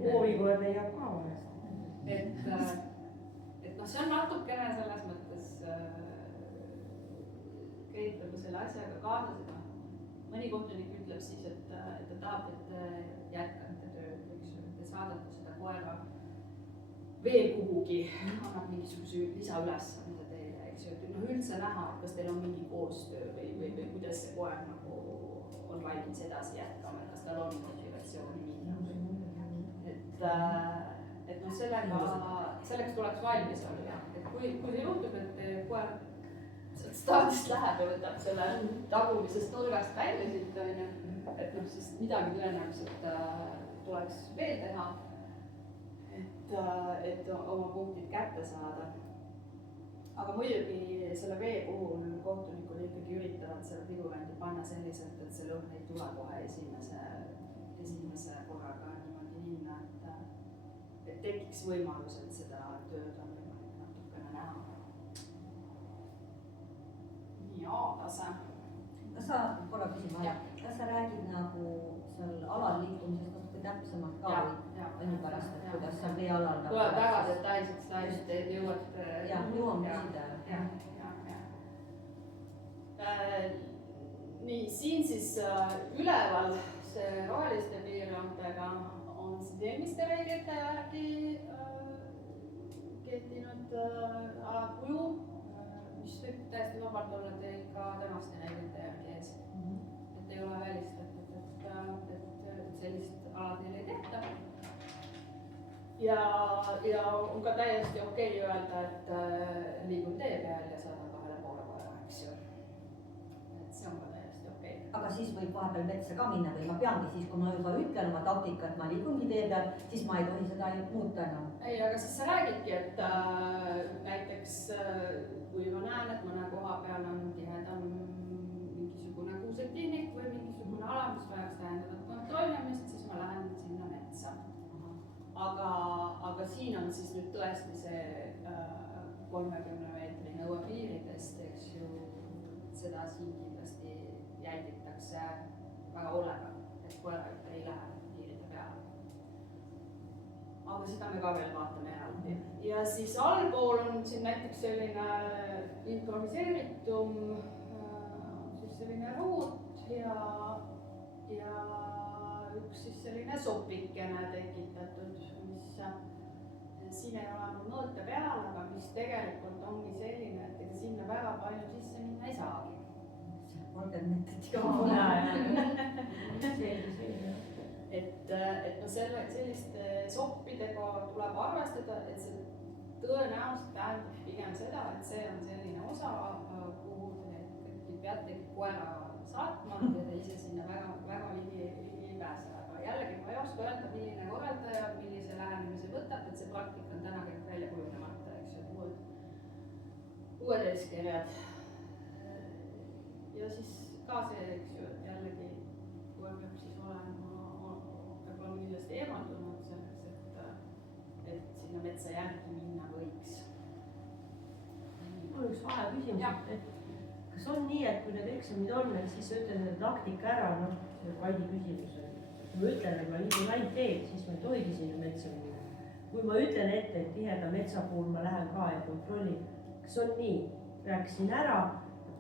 Koolikool leiab ka vahest. Et see on natukene selles mõttes käib nagu selle asjaga kaasas. Mõni kohtunik ütleb siis, et ta tahab, et te jätkate tööd, eks ju, et te saadate seda koera veel kuhugi, annab mingisuguse lisaülesande teile, eks ju, et üldse näha, et kas teil on mingi koostöö või kuidas see koer nagu on valmis edasi jätkama, kas tal on motivatsiooni minna. Et selleks tuleks valmis olla, et kui see juhtub, et koer stardist läheb ja võtab selle tagumisest nurgast välja siit, et siis midagi tõenäoliselt tuleks veel teha, et oma punktid kätte saada. Aga muidugi selle vee puhul kohtunikud ikkagi üritavad selle figuranti panna selliselt, et see lõhn ei tule kohe esimese korraga niimoodi minna, et tekiks võimalus, et seda tööd on võimalik natukene näha. A-tase. Kas sa, korra küsima, kas sa räägid nagu seal alal liikumisest natuke täpsemalt ka või pärast, et kuidas seal vee alal tuleb väga detailselt slaidid, et jõuad jõuame küsida. Nii, siin siis üleval see roheliste piirjontega on süsteemiste reeglite järgi kehtinud alakuju, mis võib täiesti vabalt olla teil ka tänaste reeglite järgi ees. Et ei ole välistatud, et sellist ala teil ei tehta. Ja on ka täiesti okei öelda, et liigun tee peal ja saadan 2 poole koera, eks ju. Et see on ka täiesti okei. Aga siis võib vahepeal metsa ka minna või ma peangi siis, kui ma juba ütlen oma taktika, et ma liigungi tee peal, siis ma ei tohi seda muuta enam. Ei, aga siis sa räägidki, et näiteks kui ma näen, et mõne koha peal on tihedam mingisugune kuusetihnik või mingisugune ala, mis vajaks tähendavat kontrollimist, siis ma lähen sinna metsa. Aga siin on siis nüüd tõesti see 30 meetri nõue piiridest, eks ju, seda siin kindlasti jälgitakse väga hoolega, et koera ei lähe piiride peale. Aga seda me ka veel vaatame eraldi. Ja siis allpool on siin näiteks selline improviseeritum, siis selline ruut ja üks siis selline sopikene tekitatud, mis siin ei ole mõõte peal, aga mis tegelikult ongi selline, et ega sinna väga palju sisse minna ei saagi. 30 meetrit iga et selliste soppidega tuleb arvestada, et see tõenäoliselt tähendab pigem seda, et see on selline osa, kuhu te peategi koera saatma ja te ise sinna väga ligi ei pääse. Aga jällegi ma ei oska öelda, milline korraldaja, millise lähenemise võtab, et see praktika on täna kõik välja kujunemata, eks ju, uued eeskirjad. Ja siis ka see, eks ju, et jällegi koer peab siis olema millest eemaldunud selleks, et sinna metsa järgi minna võiks. Mul on üks vahe küsimus, et kas on nii, et kui need eksamid on, et siis sa ütled selle taktika ära, see Kaidi küsimus. Kui ma ütlen, et ma liigun ainult teed, siis ma ei tohigi sinna metsa minna. Kui ma ütlen ette, et tiheda metsa puhul ma lähen ka ja kontrollin, kas on nii? Rääkisin ära,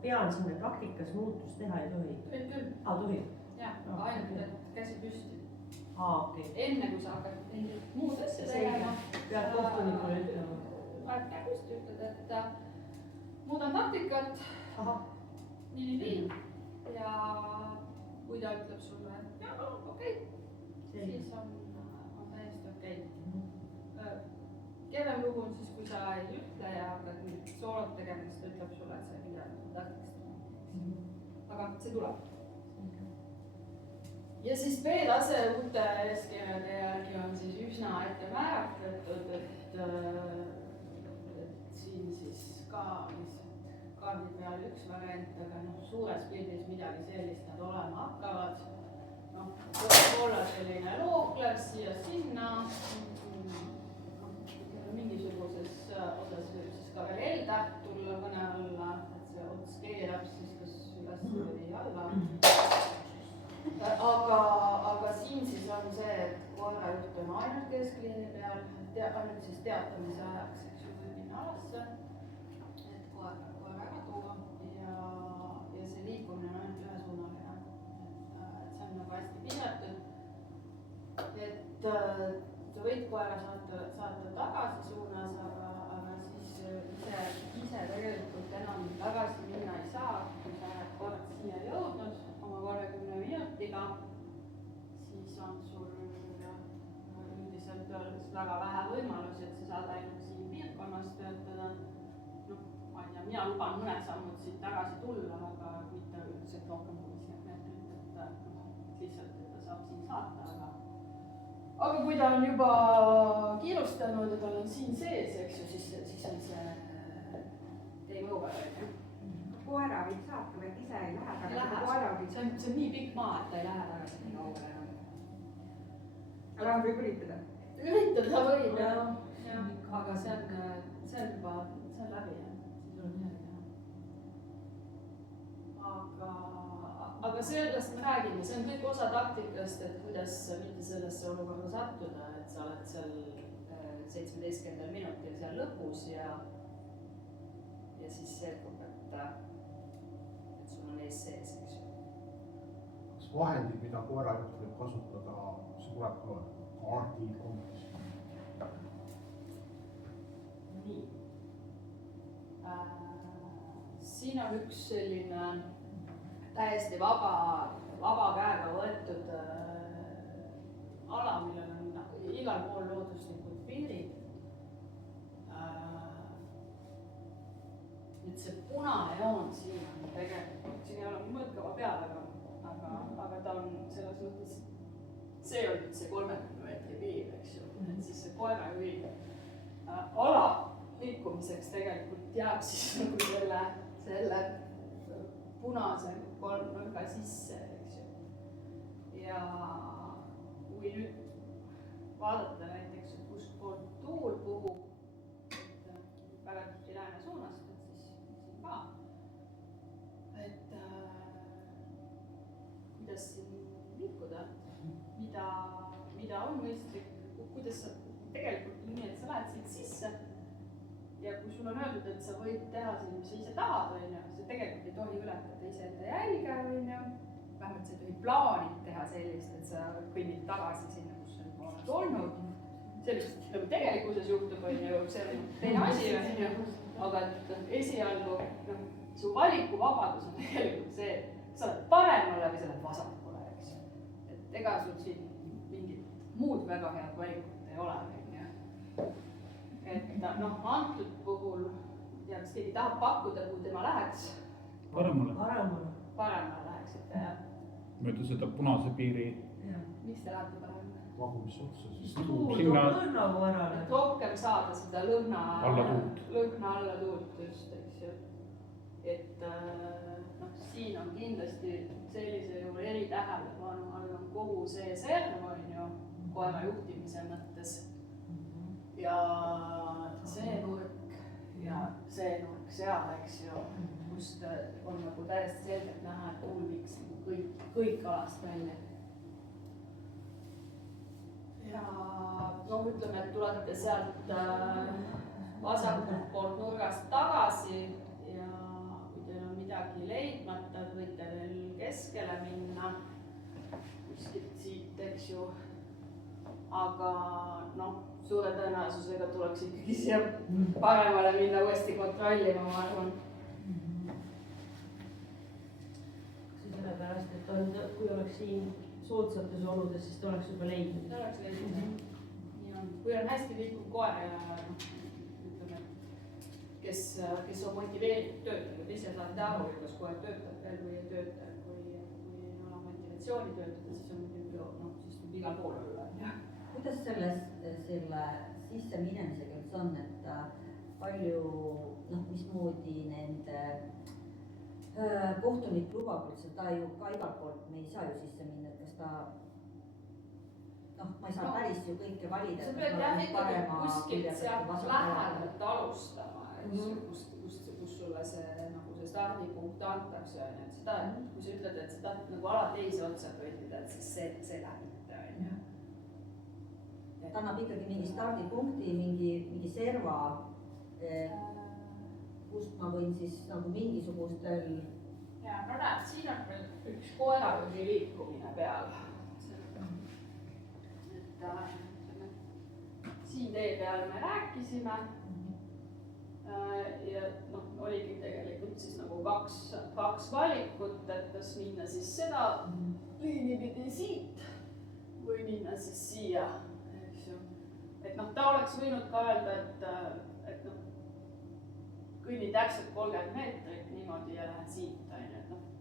pean sinna taktikas muutust teha ei tohi. Võib küll. Tohib? Jah, ainult, et käsi püsti. Okay. Enne kui sa hakkad mingit muud asja tegema, pead kohtunikule ütlema. Vahet kägust ütled, et muudan taktikat, nii. Ja kui ta ütleb sulle, et jah, okei, siis on täiesti okei. Kevem lugu on siis, kui sa ei ütle ja hakkad nüüd soolot tegema, siis ta ütleb sulle, et sa ei pidanud taktikast. Aga see tuleb. ja siis B-tase uute eeskirjade järgi on siis üsna ette määratletud, et siin siis ka lihtsalt kaardi peal üks variant, aga suures pildis midagi sellist nad olema hakkavad. Võib olla selline looklev siia-sinna, mingisuguses osas võib siis ka veel L-täht tulla kõne alla, et see ots keerab siis kas üles või alla. Aga siin siis on see, et koerajuht on ainult keskliini peal, ainult siis teatamise ajaks, eks ju, võib minna alasse, et koer ära tuua ja see liikumine on ainult ühesuunaline. See on nagu hästi piiratud, et sa võid koera saata tagasi suunas, aga siis ise tegelikult enam tagasi minna ei saa, kui sa oled kord siia jõudnud oma 30 minutiga, siis on sul üldiselt öeldes väga vähe võimalusi, et sa saad ainult siin piirkonnas töötada. Ma ei tea, mina luban mõned sammud siit tagasi tulla, aga mitte üldiselt rohkem kui 50 meetrit, et lihtsalt, et ta saab siin saata, aga kui ta on juba kiirustanud ja tal on siin sees, eks ju, siis on see game over. Koera võid saata, vaid ise ei lähe tagasi. See on nii pikk maa, et ta ei lähe tagasi nii kaugele enam. Aga võib üritada? Üritada võib, jah. Aga see on juba, see on läbi, jah. Siis on midagi teha. Aga sellest me räägime, see on kõik osa taktikast, et kuidas mitte sellesse olukorda sattuda, et sa oled seal 17. minutil seal lõpus ja siis selgub, et sul on ees sees, eks ju. Kas vahendid, mida koerajuht võib kasutada, see tuleb ka kaardi kompis? Nii. Siin on üks selline täiesti vaba käega võetud ala, millel on igal pool looduslikud piirid. Et see punane joon siin on tegelikult, siin ei ole mõõtkava peal, aga ta on selles mõttes, see on nüüd see 30 meetri piir, eks ju. Et siis see koerajuhi ala liikumiseks tegelikult jääb siis nagu selle punase kolmnurga sisse, eks ju. Ja kui nüüd vaadata näiteks, kust poolt tuul puhub, väga tihti lääne suunast, et siis siin ka, et kuidas siin liikuda, mida on mõistlik, kuidas sa tegelikult nii, et sa lähed siit sisse ja kui sul on öeldud, et sa võid teha siin, mis sa ise tahad, see tegelikult ei tohi ületada iseenda jälge, vähemalt sa ei tohi plaanid teha sellist, et sa kõnnid tagasi sinna, kus sa juba oled olnud. Sellist, nagu tegelikkuses juhtub, see on teine asi, aga esialgu su valikuvabadus on tegelikult see, et sa oled paremale või sa oled vasakule, eks. Et ega sul siin mingit muud väga head valikut ei ole. Et antud puhul, kas keegi tahab pakkuda, kuhu tema läheks? Paremale läheksite, jah. Mööda seda punase piiri. Miks te lähete paremale? Vahumisse otsa, siis et rohkem saada seda lõhna alla tuult just, eks ju. Et siin on kindlasti sellise juurde eritähelepanu all on kogu see serv, on ju, koera juhtimise mõttes. Ja see nurk ja see nurk seal, eks ju, kust on nagu täiesti selgelt näha, et tuul viiks kõik alast välja. Ja ütleme, et tulete sealt vasakult poolt nurgast tagasi ja kui teil on midagi leidmata, võite veel keskele minna kuskilt siit, eks ju. Aga suure tõenäosusega tuleks ikkagi siia paremale minna uuesti kontrollima, ma arvan. Sellepärast, et kui oleks siin soodsates oludes, siis ta oleks juba leidnud. Ta oleks leidnud, nii on. Kui on hästi liikuv koer ja ütleme, kes on motiveeritud töötanud, ise saate aru, kas koer töötab veel või ei tööta, kui on motivatsioon positsiooni töötada, siis on muidugi siis võib igal pool olla. kuidas selle sisse minemisega üldse on, et palju, mismoodi nende kohtunik lubab üldse, ta ju ka igalt poolt, me ei saa ju sisse minna, et kas ta ma ei saa päris ju kõike valida. sa pead jah ikkagi kuskilt sealt lähedalt alustama, kus sulle see stardipunkt antakse, on ju, et seda, kui sa ütled, et sa tahad nagu ala teise otsa kõndida, et siis see läheb mitte, on ju. ta annab ikkagi mingi stardipunkti, mingi serva, kust ma võin siis nagu mingisugustel... Ja, no näed, siin on meil üks koerajuhi liikumine peal. Siin tee peal me rääkisime ja oligi tegelikult siis nagu kaks valikut, et kas minna siis seda liini pidi siit või minna siis siia, eks ju. Et ta oleks võinud ka öelda, et kõnni täpselt 30 meetrit niimoodi ja lähen siit,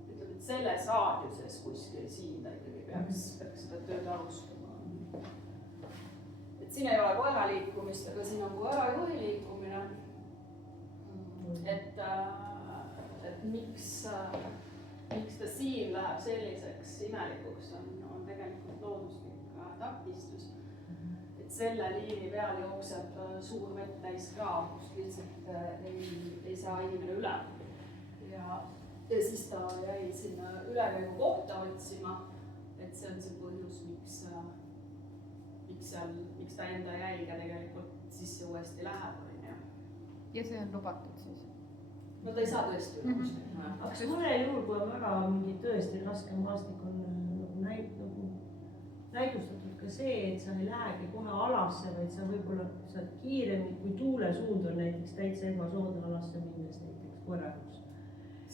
ütleb, et selles raadiuses kuskil siin ta ikkagi peaks seda tööd alustama. Et siin ei ole koera liikumist, aga siin on koera juhi liikumine. Et miks ta siin läheb selliseks imelikuks, on tegelikult looduslik takistus. Et selle liini peal jookseb suur vettäis kraav, kust lihtsalt ei saa inimene üle. Ja siis ta jäi sinna ülekäigu kohta otsima, et see on see põhjus, miks ta enda jäiga tegelikult sisse uuesti läheb. Ja see on lubatud siis? No ta ei saa tõesti üle. Aga kas mõne juhul, kui on väga mingi tõesti raske maastik, on näidustatud ka see, et sa ei lähegi kohe alasse, vaid sa võib-olla saad kiiremini, kui tuulesuund on näiteks täitsa ebasoodne alasse minnes näiteks koerajuks.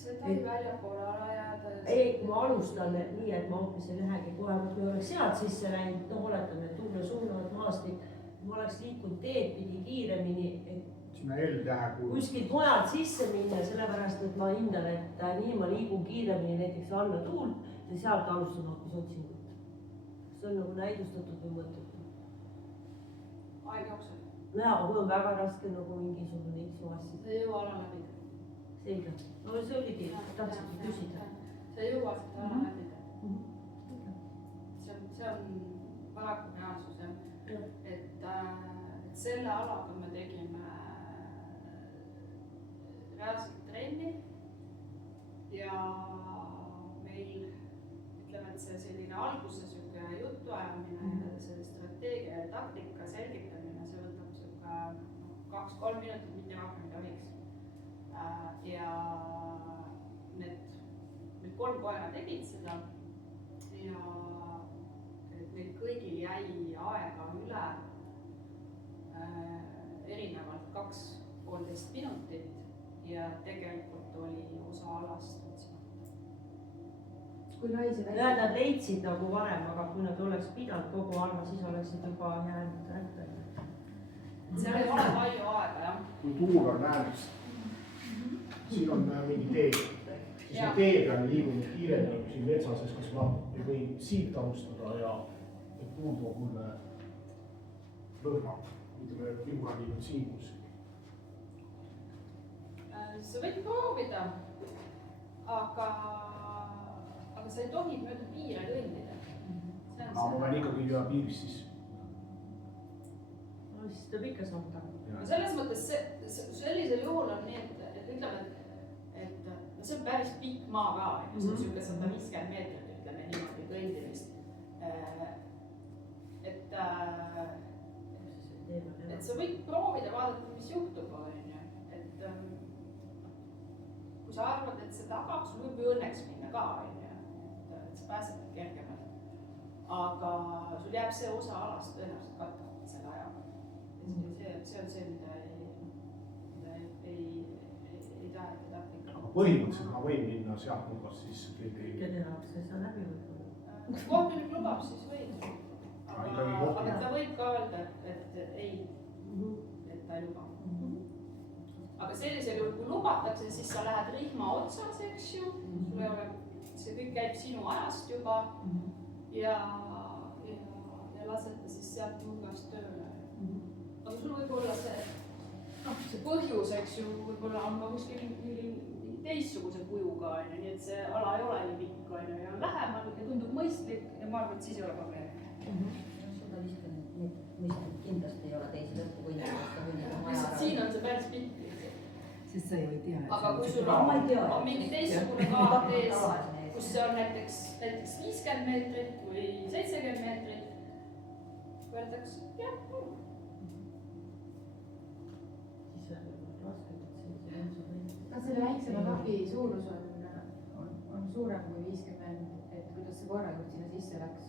See tohi väljapoole ala jääda. Ei, kui ma alustan nii, et ma hoopis ei lähegi kohe, kui oleks sealt sisse läinud, oletame, et tuulesuunavat maastik, ma oleks liikunud teed pidi kiiremini, et sinna L-tähe kuskilt mujalt sisse minna, sellepärast, et ma hindan, et nii ma liigun kiiremini näiteks alla tuult ja sealt alustan hoopis otsingut. See on nagu näidustatud või mõttetu. Aeg jookseb. Jaa, kui on väga raske nagu mingisugune X-massi. See ei jõua ala läbida. Selge. No see oligi, tahtsingi küsida. See ei jõua seda ala läbida. See on paraku reaalsus, et selle alaga me tegime reaalselt trenni ja meil, ütleme, et see selline alguse jutuajamine ja see strateegia ja taktika selgitamine, see võtab 2-3 minutit, mitte rohkem ei tohiks. Ja need 3 koera tegid seda ja meil kõigil jäi aega üle erinevalt 2-13 minutit ja tegelikult oli osa alast otsimata. Kui naisi Nad leidsid nagu varem, aga kui nad oleks pidanud kogu ala, siis oleksid juba jäänud hätta. Seal ei ole palju aega, jah. Kui tuul on läänes, siin on mingi tee, siis on tee peal liigunud kiiremini siin metsases, kas ma ei või siit alustada ja tuul toob mulle lõhna, ütleme, pilguna liigub siin kuskil. Sa võid proovida, aga sa ei tohi mööda piire kõndida. Aga ma pean ikkagi üle piirist siis. No siis tuleb ikka saada. Selles mõttes sellisel juhul on nii, et ütleme, et see on päris pikk maa ka, see on siuke 150 meetrit, ütleme niimoodi kõndimist. Et sa võid proovida vaadata, mis juhtub, et kui sa arvad, et see tagab, sul võib ju õnneks minna ka, et sa pääsed kergemalt. Aga sul jääb see osa alast tõenäoliselt katkamata selle ajaga. See on see, mida ei taheta. Aga põhimõtteliselt ma võin minna sealt nurgast siis keegi... Kõike tehakse, sa läbi võib-olla. Kohtunik lubab, siis võid. Aga ta võib ka öelda, et ei, et ta ei luba. Aga sellisel juhul, kui lubatakse, siis sa lähed rihma otsas, eks ju. Sul ei ole see kõik käib sinu ajast juba ja lased ta siis sealt nurgast tööle. Aga sul võib olla see põhjus, eks ju, võib-olla on ka kuskil mingi teistsuguse kujuga, nii et see ala ei ole nii pikk ja on lähemal ja tundub mõistlik ja ma arvan, et siis ei ole probleemi. Seda vist on mõistlik, kindlasti ei ole teisi lõppu võinud. Siin on see päris pikk. Sest sa ju ei tea. Aga kui sul on mingi teistsugune kaart ees, kus see on näiteks 50 meetrit või 70 meetrit, öeldakse, jah, kas selle väiksema kahvi suurus on suurem kui 50, et kuidas see koerajuht sinna sisse läks?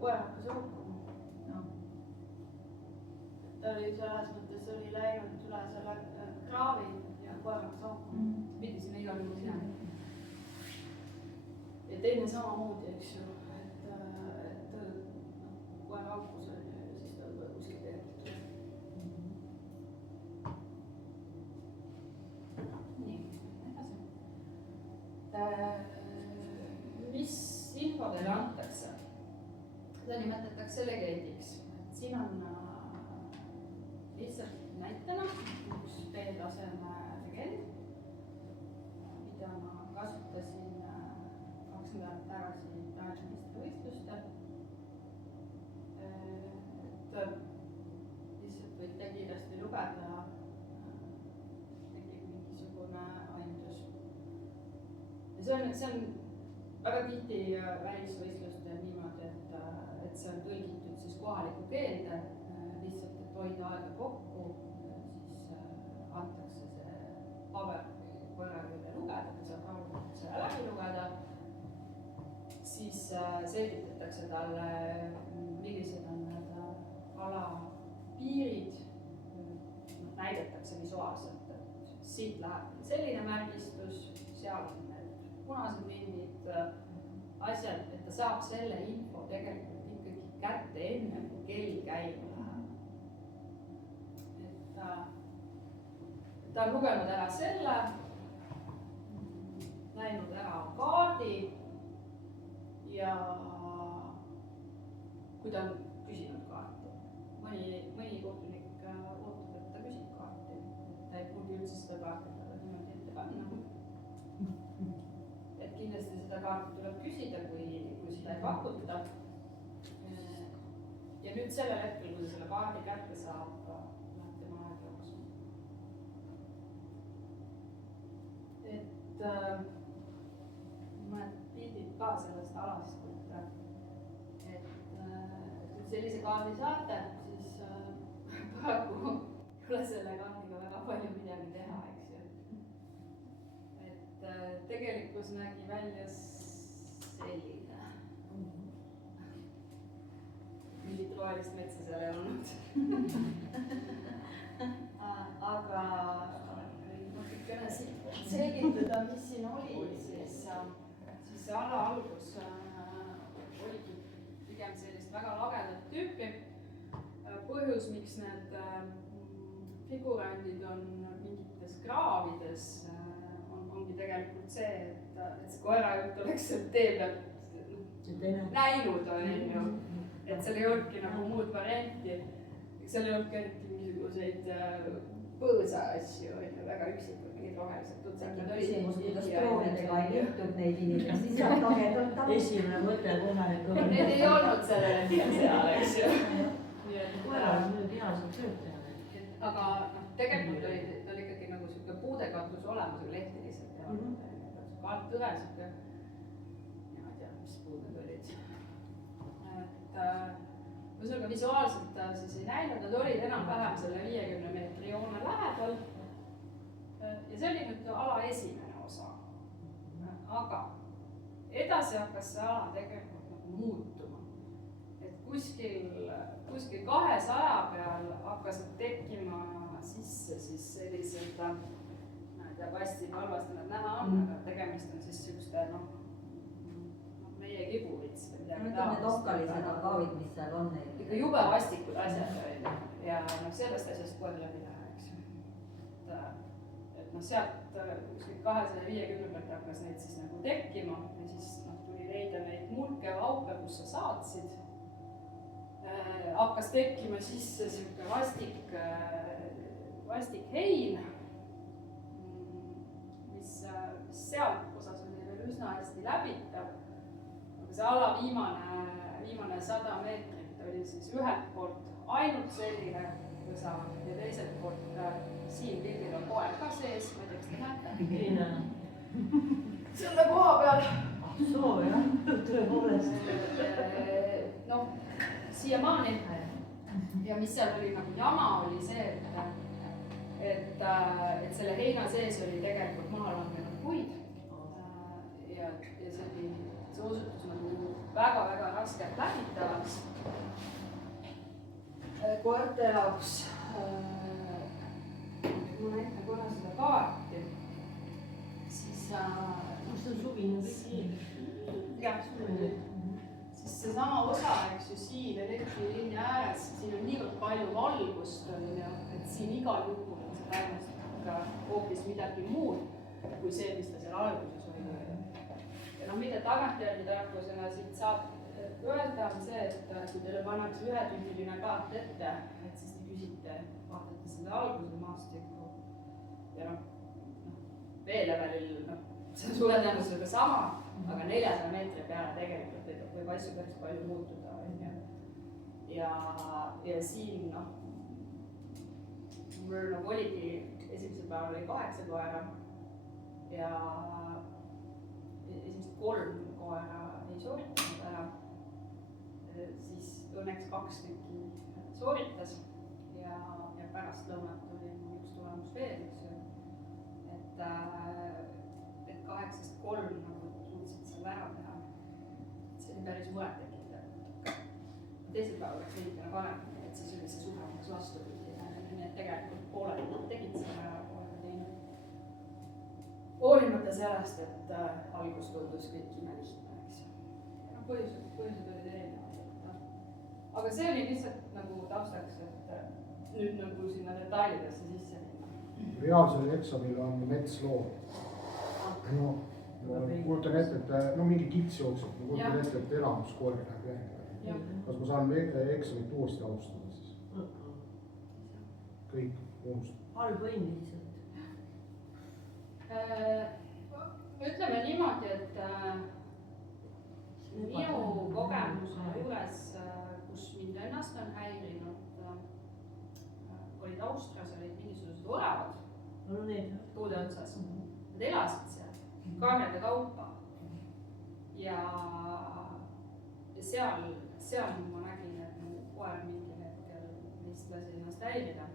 koer hakkas rohkuma. Ta oli selles mõttes läinud üle selle kraavi ja koer hakkas rohkuma. Pidi sinna igal juhul minema. Ja teine samamoodi, eks ju, et koer haukus ja siis ta kuskil tehtud. Nii, edasi. Mis info teile antakse? Seda nimetatakse legendiks. Siin on lihtsalt näitena üks B-taseme legend, mida ma kasutasin 2 nädalat tagasi meistrivõistlustel. Lihtsalt võite kiiresti lugeda, tekib mingisugune aimdus. Ja see on väga tihti välisvõistlustel niimoodi, et see on tõlgitud siis kohalikku keelde, lihtsalt, et hoida aega kokku, siis antakse see paber koerajuhile lugeda, ta saab rahulikult selle läbi lugeda, siis selgitatakse talle, millised on need ala piirid, näidatakse visuaalselt, et siit läheb selline märgistus, seal on need punased lindid, asjad, et ta saab selle info tegelikult ikkagi kätte enne, kui kell käima läheb. Et ta on lugenud ära selle, näinud ära kaardi ja kui ta on küsinud kaarti. Mõni kohtunik ootab, et ta küsib kaarti. Ta ei pruugi üldse seda kaarti talle niimoodi ette panna. Et kindlasti seda kaarti tuleb küsida, kui seda ei pakuta. Ja nüüd sellel hetkel, kui ta selle kaardi kätte saab, läheb tema aeg jooksma. Et mõned pildid ka sellest alast, et kui sellise kaardi saate, siis paraku ei ole selle kaardiga väga palju midagi teha, eks ju. Et tegelikkus nägi välja selline. Mingit rohelist metsa seal ei olnud. Aga natukene selgitada, mis siin oli, siis see ala algus oligi pigem sellist väga lagedat tüüpi. Põhjus, miks need figurandid on mingites kraavides, ongi tegelikult see, et see koerajuht oleks seal tee pealt näinud, on ju. Et seal ei olnudki nagu muud varianti. Seal ei olnudki eriti mingisuguseid põõsa asju, väga üksikud, mingid rohelised tutsakad olid. Küsimus, kuidas droonidega ei lihtub neid inimesi, siis on tagedalt. Esimene mõte kohe. Need ei olnud sellel hetkel seal, eks ju. Koeral on nüüd hea seal tööd teha. Aga tegelikult oli ikkagi nagu siuke puudekatus olemas, aga lehti lihtsalt ei olnud. Kaart õhe siuke, ma ei tea, mis puud need olid. Ühesõnaga visuaalselt siis ei näinud, nad olid enam-vähem selle 50 meetri joone lähedal. Ja see oli nüüd ala esimene osa. Aga edasi hakkas see ala tegelikult nagu muutuma. Et kuskil 200 peal hakkasid tekkima sisse siis sellised, ma ei tea, hästi halvasti nad näha on, aga tegemist on siis siukeste, meie kibuvits või midagi taas. Need okkalised agaavid, mis seal on neid. Ikka jube vastikud asjad olid ja sellest asjast kohe läbi lähe, eks ju. Et noh, sealt 250 pealt hakkas neid siis nagu tekkima ja siis noh, tuli leida neid mulke või auke, kus sa saatsid. Hakkas tekkima sisse sihuke vastik hein, mis sealt osas oli veel üsna hästi läbitav. Aga see viimane 100 meetrit oli siis ühelt poolt ainult selline võsa ja teiselt poolt siin pildil on koer ka sees, ma ei tea, kas te näete? ei näe. Selle koha peal. soo jah, tõepoolest. Noh, siiamaani ja mis seal oli nagu jama, oli see, et selle heina sees oli tegelikult maha langenud puid ja see osutus nagu väga-väga raskelt läbitavaks koerte jaoks. Ma näitan korra seda kaarti, siis kus on suvine kõik jah, siis seesama osa, eks ju, siin elektriliini ääres, siin on niivõrd palju valgust, et siin igal juhul on see tähendab hoopis midagi muud kui see, mis ta seal alguses oli. Ja noh, mida tagantjärgi tarkusena siit saab öelda, on see, et kui teile pannakse ühetüüpiline kaart ette, et siis te küsite, vaatate seda alguse maastikku ja veelevelil, see on suure tõenäosusega sama, aga 400 meetri peale tegelikult võib asju päris palju muutuda. Ja siin, mul nagu oligi, esimesel päeval oli 8 koera ja esimesed 3 koera ei sooritanud ära. Siis õnneks 2 tükki sooritas ja pärast lõunat oli üks tulemus veel, eks ju. Et 8-st 3 nagu suutsid selle ära teha. See oli päris muret tekitav. Teisel päeval oleks veidikene parem, et siis oli see suuremaks vastupidine. Nii et tegelikult pooled tegid selle ära, pooled teinud. Hoolimata sellest, et algus tundus kõik imelihtne, eks ju. Põhjused olid erinevad. Aga see oli lihtsalt nagu taustaks, et nüüd nagu sinna detailidesse sisse minna. Reaalsel eksamil on metsloom. No, kujutan ette, et mingi kits jookseb, ma kujutan ette, et enamus koeri läheb järgi. Kas ma saan eksamit uuesti alustada siis? Kõik unustab. halb õnn lihtsalt. Ütleme niimoodi, et minu kogemuse juures, kus mind ennast on häirinud, olid Austrias olid mingisugused oravad tuude otsas. Nad elasid seal kaarede kaupa ja seal ma nägin, et mu koer mingil hetkel vist lasi ennast häirida.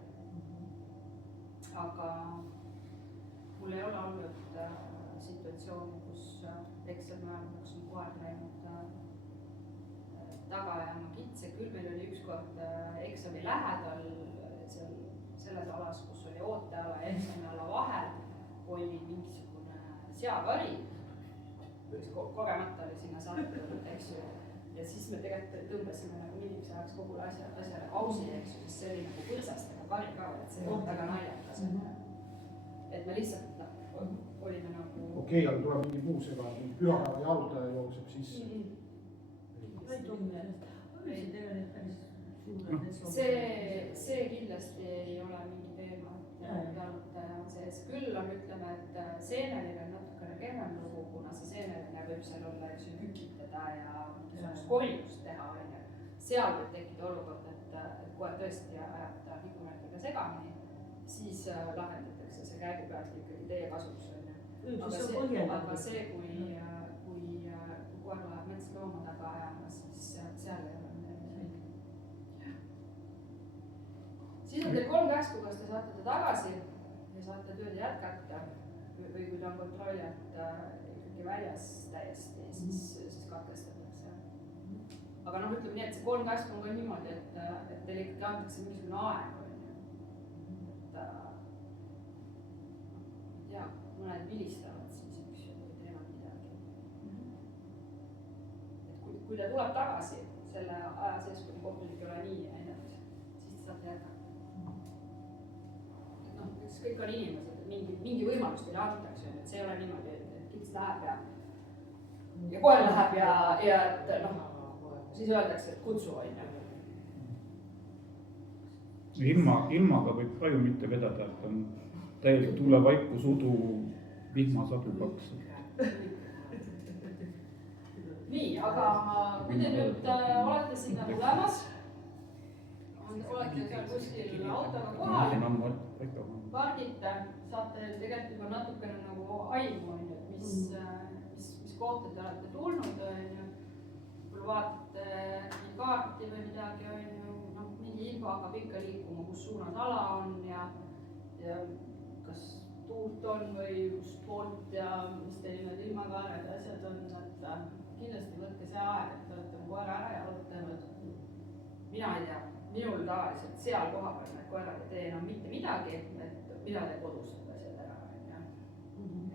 Aga mul ei ole olnud situatsiooni, kus eksami ajal oleks mu koer läinud taga ajama kitse. Küll meil oli ükskord eksami lähedal, selles alas, kus oli ooteala ja eksamiala vahel, oli mingisugune seakari, mis kogemata oli sinna sattunud, eks ju. Ja siis me tegelikult tõmbasime nagu mingiks ajaks kogu asjale pausi, eks ju, sest see oli nagu põrsastega kari ka, et see oli väga naljakas. Et me lihtsalt olime nagu... Okei, aga tuleb mingi muu sega, mingi pühapäeva jalutaja jookseb sisse. See kindlasti ei ole mingi teema, et jalutaja on sees. Küll on, ütleme, et seenelil on natukene kehvem lugu, kuna see seeneline võib seal olla, eks ju, hükitada ja mingisugust korjust teha. Seal võib tekkida olukord, et kohe tõesti ajab ta hikumetega segamini, siis lahendatakse see käigu pealt ikkagi teie kasuks. Aga see, kui koer läheb metslooma taga ajama, siis seal ei ole midagi. Siis on teil 3 käsku, kas te saate ta tagasi ja saate tööd jätkata või kui ta on kontrollijalt ikkagi väljas täiesti, siis katkestatakse. Aga ütleme nii, et see 3 käsku on ka niimoodi, et teil ikkagi antakse mingisugune aeg. Ja mõned vilistavad siis üks või teevad midagi. Et kui ta tuleb tagasi selle aja sees, kui kohtunik ei ole nii näidanud, siis te saate jätkata. noh, eks kõik on inimesed, et mingi võimalus teile antakse, et see ei ole niimoodi, et kits läheb ja koer läheb ja et noh, siis öeldakse, et kutsu on ju. Ilmaga võib ka ju mitte vedada, et on täielik tuulevaikus, udu, vihmasadu kaks. Nii, aga kui te nüüd olete sinna tulemas, olete seal kuskil autoga kohal, pargite, saate tegelikult juba natukene nagu aimu, et mis kohta te olete tulnud, kui vaatate kaarti või midagi, noh, mingi info hakkab ikka liikuma, kus suunas ala on ja kas tuult on või kust poolt ja mis teil need ilmakaared ja asjad on, et kindlasti võtke see aeg, et te olete mu koera ära jalutanud. Mina ei tea, minul tavaliselt seal koha peal need koerad ei tee enam mitte midagi, et mida te kodus need asjad ära on.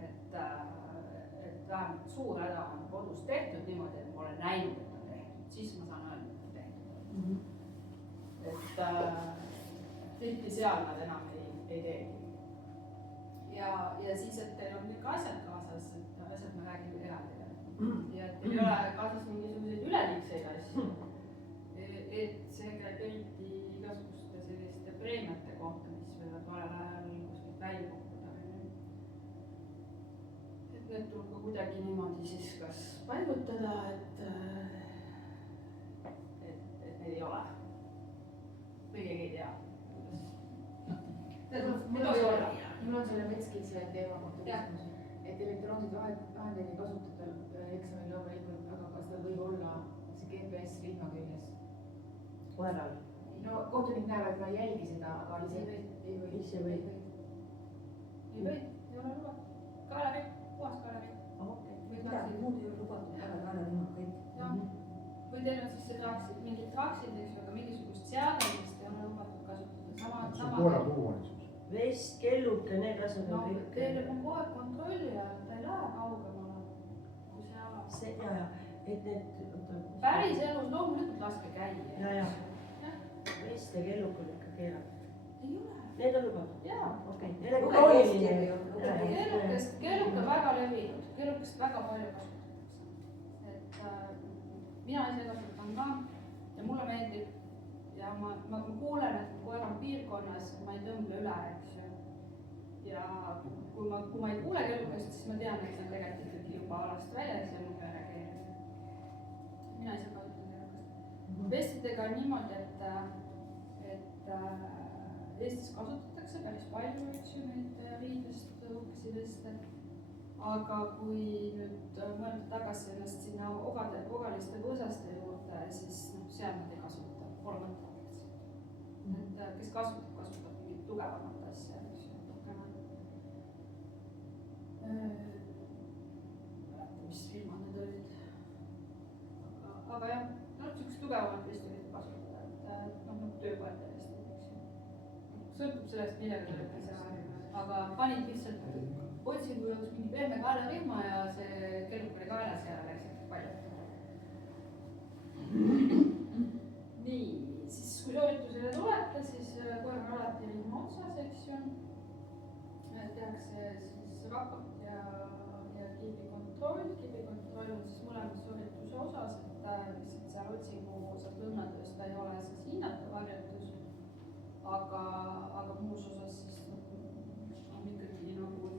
Et vähemalt suur häda on kodus tehtud niimoodi, et ma olen näinud, et on tehtud, siis ma saan öelda, et on tehtud. Et tihti seal nad enam ei teegi. Ja siis, et teil on kõik asjad kaasas, et asjad me räägime eraldi. Ja et teil ei ole kaasas mingisuguseid üleliigseid asju. Et see käib eriti igasuguste selliste preemiate kohta, mis võivad valel ajal kuskilt välja kukkuda. Et need tuleb ka kuidagi niimoodi siis kas paigutada, et neid ei ole. Või keegi ei tea. Mul on selle metskitse teema kohta küsimus, et elektroonseid vahendeid ei kasutata eksamil loomulikult, aga kas tal võib olla see GPS rihma küljes? Koeral? No kohtunik näeb, et ma ei jälgi seda, aga ise ei või. Ei või, ei ole lubatud. Kaelaripp, puhas kaelaripp. Midagi muud ei ole lubatud, aga kaelarimm kõik. Või teil on siis mingid traksid, aga mingisugust seademist ei ole lubatud kasutada. See on koera turvalisus. Vest, kelluke, need asjad on kõik. Teil on kogu aeg kontrolli ja ta ei lähe kaugemale kui see ala. Et need... Päris elus loomulikult laske käia. Ja. Vest ja kelluke on ikka keelatud. Ei ole. Need on lubatud? Jaa. Okei. Kelluke väga levinud, kellukest väga palju kasutatakse. Et mina ise kasutan ka ja mulle meeldib ja ma kuulen, et mu koer on piirkonnas, ma ei tõmble üle, eks ju. Ja kui ma ei kuule kellukest, siis ma tean, et see on tegelikult ikkagi juba alast väljas ja mu peale reageerib. Mina ise kasutan kellukest. Vestidega on niimoodi, et Eestis kasutatakse päris palju, eks ju, neid riidest uhkesi veste. Aga kui nüüd mõelda tagasi ennast sinna ogaliste võõsaste juurde, siis seal nad ei kasuta, pole mõtet. Et kes kasutab mingit tugevamat asja, eks ju, mis firmad need olid. Aga jah, niisugust tugevamat vesti võib kasutada, et töökoerte vestid, eks ju. Sõltub sellest, millega te olete seal, aga panid lihtsalt otsingu jaoks mingi pehme kaelarihma ja see kelluke oli kaelas ja läksid palju. Nii, siis kui soovitusele tulete, siis koer on alati rihma otsas, eks ju. Tehakse siis raport ja kiibikontroll. Kiibikontroll on siis mõlemas soorituse osas, et lihtsalt seal otsingu osas lõunatöös ta ei ole siis hinnatav harjutus, aga muus osas siis on ikkagi nagu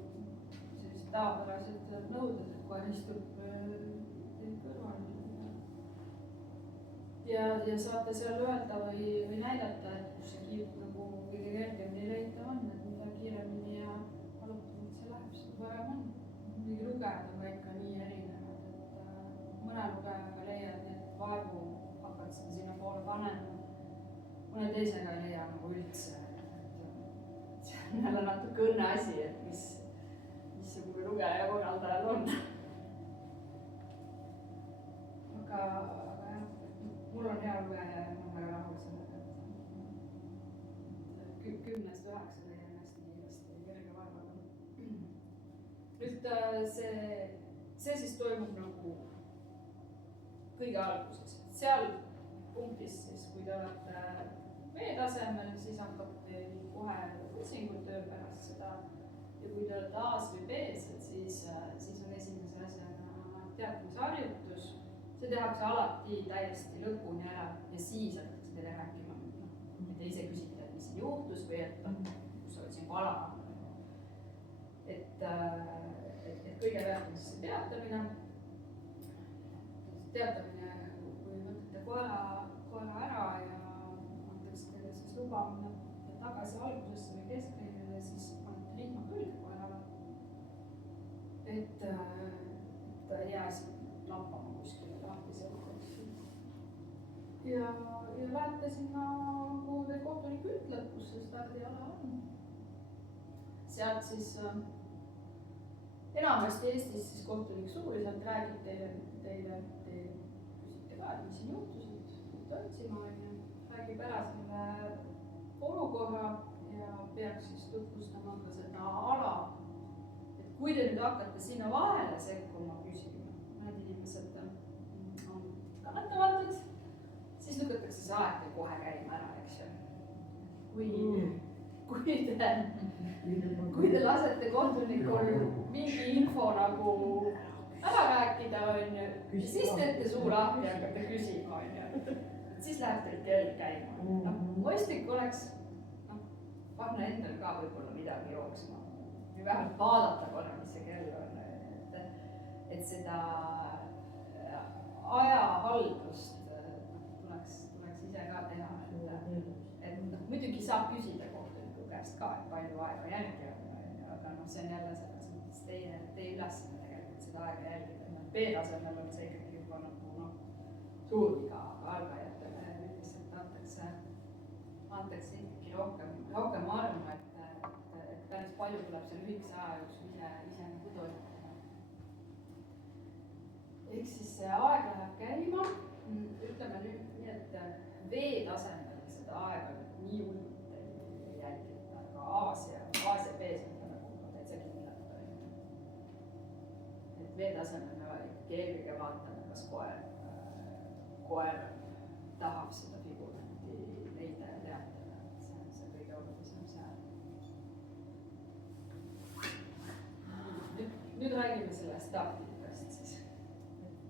sellised tavapärased nõuded, et koer istub teil kõrval. Ja saate seal öelda või näidata, et kus see kiip nagu kõige kergemini leitav on, et mida kiiremini ja valutamalt see läheb, seda parem on. Muidugi lugejad on ka ikka nii erinevad, et mõne lugejaga leiad need vaevu, hakkad seda sinna poole panema, mõne teisega ei leia nagu üldse. See on jälle natuke õnne asi, et missugune lugeja ja korraldajad on. Aga jah, mul on hea lugeja ja ma olen väga rahul sellega, et 10-st 9 leian hästi kiiresti kerge vaevaga. Nüüd see siis toimub nagu kõige alguses. Seal punktis siis, kui te olete B-tasemel, siis hakkab teil kohe otsingud töö pärast seda. Ja kui te olete A-s või B-s, et siis on esimese asjana teadmisharjutus. See tehakse alati täiesti lõpuni ära ja siis hakatakse teile rääkima. Te ise küsite, et mis siin juhtus või et kus sa oled siin kala. Et kõigepealt on siis teatamine. Teatamine, kui võtate koera ära ja antakse teile siis lubamine tagasi algusesse või keskreile, siis panete rihma külge koerale. Et ta ei jää siin lappama kuskile lahtiselt. Ja lähete sinna, kuhu teil kohtunik ütleb, kus see stardiala on. Sealt siis enamasti Eestis siis kohtunik suuliselt räägib teile, küsite ka, et mis siin juhtusid, otsima on. Räägib ära selle olukorra ja peaks siis tutvustama ka seda ala. Et kui te nüüd hakkate sinna vahele sekkuma küsima, mõned inimesed on kannatamatud, siis lükatakse see aeg teil kohe käima ära, eks ju. Kui te lasete kohtunikul mingi info nagu ära rääkida, on ju, siis teete suur ahvi ja hakkate küsima, on ju. Siis läheb teil kell käima. Mõistlik oleks panna endal ka võib-olla midagi jooksma. Või vähemalt vaadata korra, mis see kell on. Et seda ajahaldust tuleks ise ka teha. Et muidugi saab küsida kohtuniku käest ka, et palju aega järgi on. Aga see on jälle selles mõttes teie ülesanne tegelikult seda aega jälgida. B-tasemel on see ikkagi juba nagu suur viga, aga algajatele üldiselt antakse ikkagi rohkem armu, et päris palju tuleb see lühikese aja jooksul ise nagu toimutada. Ehk siis see aeg läheb käima, ütleme nüüd nii, et V-tasemel seda aega nii hullult ei jälgita, aga A-s ja B-s on nagu täitsa kindlalt. Et V-tasemel me ikkagi eelkõige vaatame, kas koer tahab seda figuranti leida ja teatada. See on see kõige olulisem seal. Nüüd räägime sellest taktikast siis.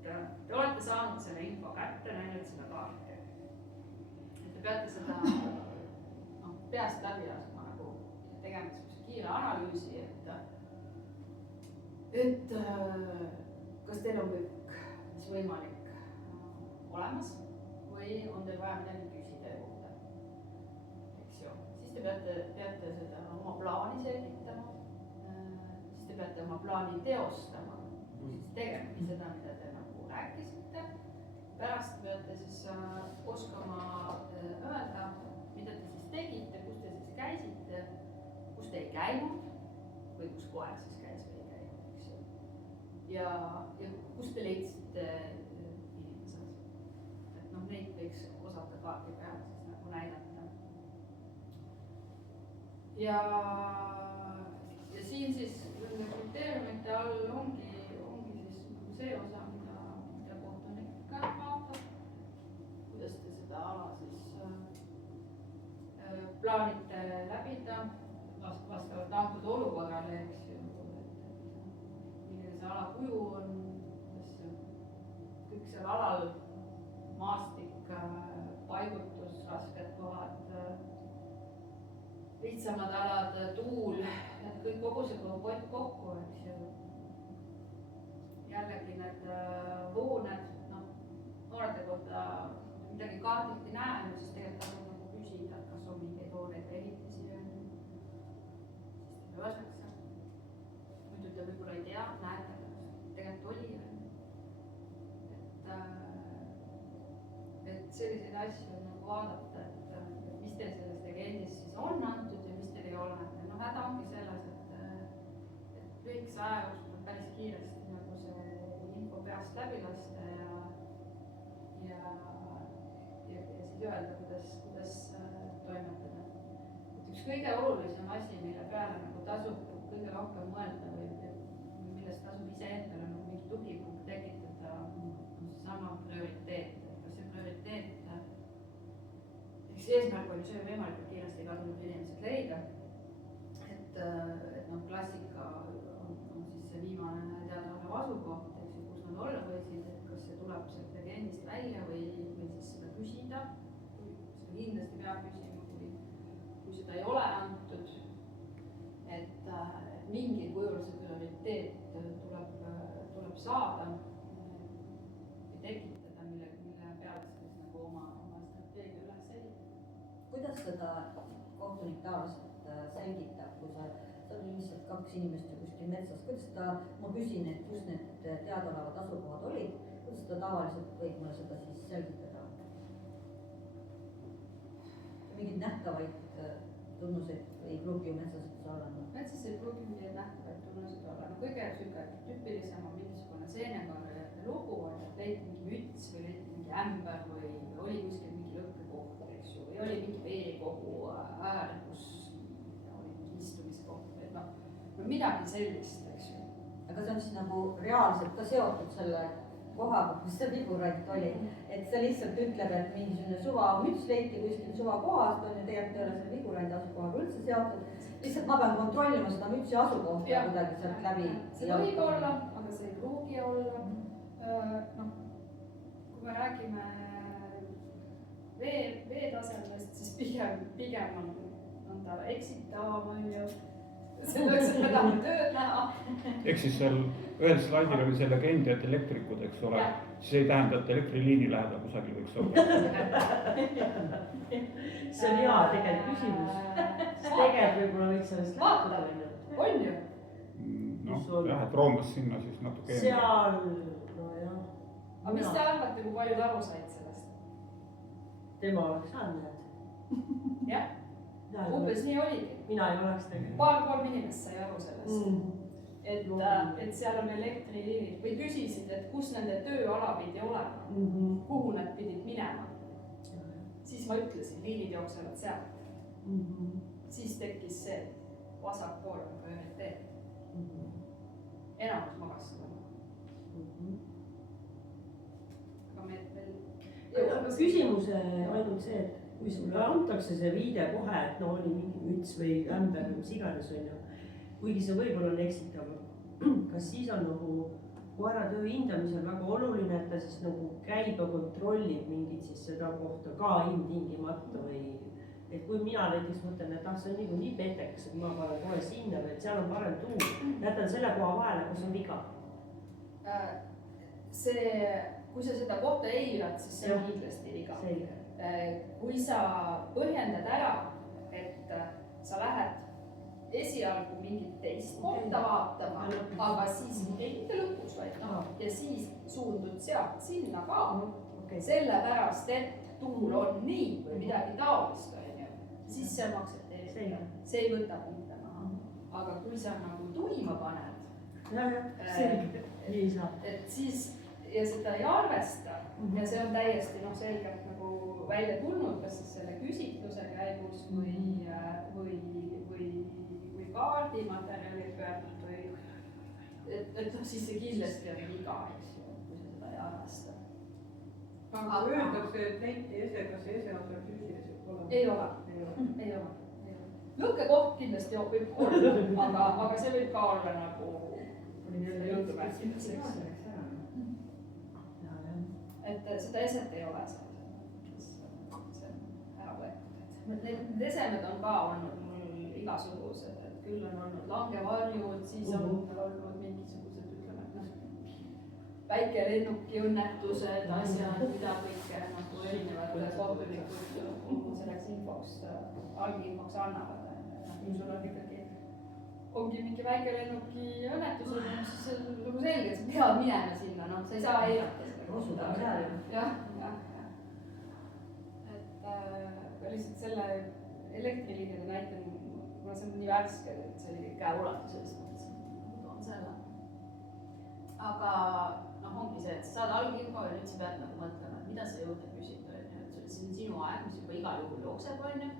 Te olete saanud selle info kätte, näinud seda kaarti. Te peate seda peast läbi laskma nagu tegema kiire analüüsi, et kas teil on kõik, mis võimalik olemas või on teil vaja midagi küsida juurde, eks ju. Siis te peate seda oma plaani selgitama, siis te peate oma plaani teostama, siis tegemagi seda, mida te nagu rääkisite. Pärast peate siis oskama öelda, mida te siis tegite, kus te siis käisite, kus te ei käinud või kus koer siis käis või ei käinud, eks ju. Ja kus te leidsite inimesed. Et neid võiks osata kaardi peal siis nagu näidata. Ja siin siis nende kriteeriumite all ongi siis nagu see osa, mida kohtunik vaatab, kuidas te seda ala siis plaanite läbida vastavalt antud olukorrale, eks ju, milline see ala kuju on, kõik seal alal, maastik, paigutus, rasked kohad, lihtsamad alad, tuul, kõik kogu see kompott kokku, eks ju. Jällegi need hooned, noorte kohta midagi kaardilt ei näe, siis tegelikult nagu küsida, kas on mingeid hooneid ehitisi on. Siis teile öeldakse. Muidu te võib-olla ei tea, näete, tegelikult oli. Et selliseid asju on nagu vaadata, et mis teil selles legendis siis on antud ja mis teil ei ole. Häda ongi selles, et lühikese aja jooksul on päris kiiresti nagu see info peast läbi lasta ja siis öelda, kuidas toimetada. Üks kõige olulisem asi, mille peale nagu tasub kõige rohkem mõelda või millest tasub iseendale nagu mingi tugipunkt tekitada, on seesama prioriteet. Kas see prioriteet, eks eesmärk on ju see võimalikult kiiresti kadunud inimesed leida. Et noh, klassika on siis see viimane teadaolev asukoht, eks ju, kus nad olla võisid, et kas see tuleb sealt legendist välja või siis seda küsida. Seda kindlasti peab küsima, kui seda ei ole antud. Et mingil kujul see prioriteet tuleb saada või tekitada, mille peale siis nagu oma strateegia üles ehitada. Kuidas seda kohtunik tavaliselt selgitab, kui sa on lihtsalt 2 inimest kuskil metsas, kuidas ma küsin, et kus need teadaolevad asukohad olid, kuidas ta tavaliselt võib mulle seda siis selgitada? Mingeid nähtavaid tunnuseid ei pruugi ju metsas olla? Metsas ei pruugi mingeid nähtavaid tunnuseid olla. No kõige tüüpilisem on mingisugune seenekarjate lugu, on, et leiti mingi müts või leiti mingi ämber või oli kuskil mingi lõhkekoht, eks ju, või oli mingi veekogu äär, kus oli mingi istumiskoht, et no midagi sellist, eks ju. Aga see on siis nagu reaalselt ka seotud selle kohaga, kus see vigurant oli, et see lihtsalt ütleb, et mingisugune suvamüts leiti kuskil suvakohast, on ju tegelikult ei ole selle vigurandi asukohaga üldse seotud. Lihtsalt ma pean kontrollima seda mütsi asukohta kuidagi sealt läbi. See võib olla, aga see ei pruugi olla. No, kui me räägime veetasemest, siis pigem on ta eksitavam, on ju. Selleks, et me tahame tööd näha. Ehk siis seal ühel slaidil oli see legend, et elektrikud, eks ole, siis ei tähenda, et elektriliini lähedal kusagil võiks olla. See on hea tegelikult küsimus. Tegelikult võib-olla võiks sellest lähtuda. On ju? Noh, jah, et roomas sinna siis natuke. Seal, no jah. Aga mis te arvate, kui paljud aru said sellest? Tema oleks saanud. Jah. Umbes nii oligi. Mina ei oleks tegelikult. Paar-kolm inimest sai aru sellest. Et seal on elektriliinid või küsisid, et kus nende tööala pidi olema, kuhu nad pidid minema. Siis ma ütlesin, liinid jooksevad sealt. Siis tekkis see, et vasak pool on prioriteet. Enamus magas seda. Aga küsimus ainult see, et kui sulle antakse see viide kohe, et no oli mingi müts või ämber või mis iganes on ju, kuigi see võib-olla on eksitav, kas siis on nagu koera töö hindamisel väga oluline, et ta siis nagu käib ja kontrollib mingit siis seda kohta ka ilmtingimata või et kui mina näiteks mõtlen, et see on nii petekas, et ma panen kohe sinna või et seal on parem tuum, jätan selle koha vahele, kus on viga? Kui sa seda kohta eirad, siis see on kindlasti viga. Kui sa põhjendad ära, et sa lähed esialgu mingit teist kohta vaatama, aga siis mitte lõpus, vaid ja siis suundud sealt sinna ka, sellepärast, et tuul on nii või midagi taolist, siis see on aktsepteerida. See ei võta punkte maha. Aga kui sa nagu tuima paned, et siis ja seda ei arvesta ja see on täiesti selgelt nagu välja tulnud, kas siis selle küsitluse käigus või kaardimaterjali pealt või et siis see kindlasti on viga, eks ju, kui sa seda ei arvesta. Aga öeldakse, et leiti ese, kas see ese on seal füüsiliselt olemas? Ei ole. Lõhkekoht kindlasti võib olla, aga see võib ka olla nagu et seda eset ei ole seal, see on ära võetud. Need esemed on ka olnud mul igasugused, et küll on olnud langevarjud, siis on olnud mingisugused, ütleme, väikelennuki õnnetused, asjad, mida kõike nagu erinevad kohtunikud selleks infoks, alginfoks annavad. Kui sul on ikkagi ongi mingi väikelennuki õnnetused, siis on nagu selge, et sa pead minema sinna, sa ei saa eirata seda. Jah. Et lihtsalt selle elektriliinide näitel, kuna see on nii värske, et see oli käeulatuses, ma toon selle. Aga ongi see, et sa saad alginfo ja nüüd sa pead nagu mõtlema, et mida sa jõudnud küsida, et see on sinu aeg, mis juba igal juhul jookseb, on ju.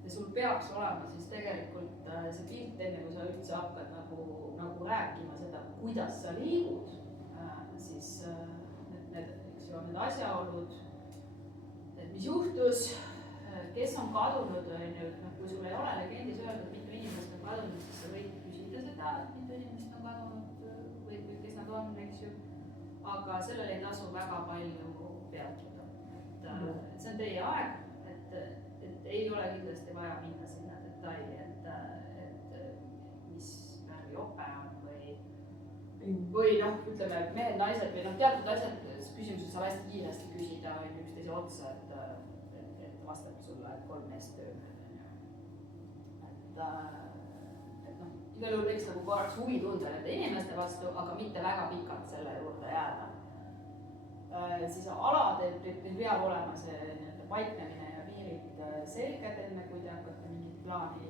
Ja sul peaks olema siis tegelikult see pilt enne, kui sa üldse hakkad nagu rääkima seda, kuidas sa liigud, siis need asjaolud, et mis juhtus, kes on kadunud, on ju, et noh, kui sul ei ole legendis öeldud, mitu inimest on kadunud, siis sa võid küsida seda, et mitu inimest on kadunud või kes nad on, eks ju. aga sellele ei tasu väga palju peatuda. et see on teie aeg, et ei ole kindlasti vaja minna sinna detaili, et mis värvi jope on või noh, ütleme, et mehed, naised või noh, teatud asjad, küsimused saab hästi kiiresti küsida üksteise otsa, et vastab sulle 3 meest töömehed, on ju. et noh, igal juhul võiks nagu korraks huvi tunda nende inimeste vastu, aga mitte väga pikalt selle juurde jääda. Siis alade peab olema see nii-öelda paiknemine ja piirid selged, enne kui te hakkate mingit plaani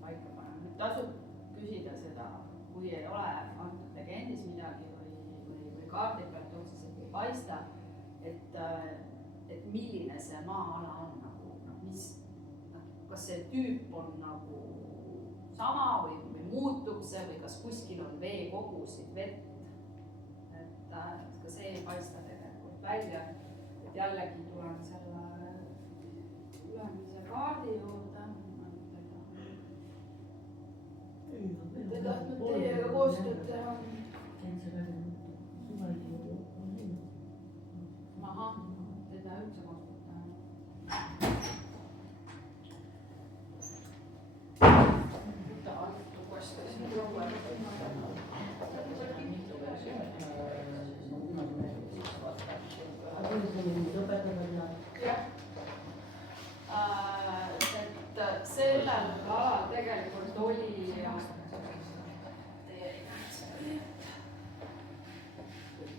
paika panema. Nüüd tasub küsida seda, kui ei ole antud legendis midagi või kaardi pealt otseselt ei paista, et milline see maa-ala on nagu, kas see tüüp on nagu sama või muutub see või kas kuskil on veekogusid, vett, et ka see ei paista tegelikult välja, et jällegi tulen selle ülemise kaardi juurde. Te tahtnud teiega koostööd teha. Ahah, teda üldse koostööd teha. Võta antud uuesti siin proua. jah. Et sellel alal tegelikult oli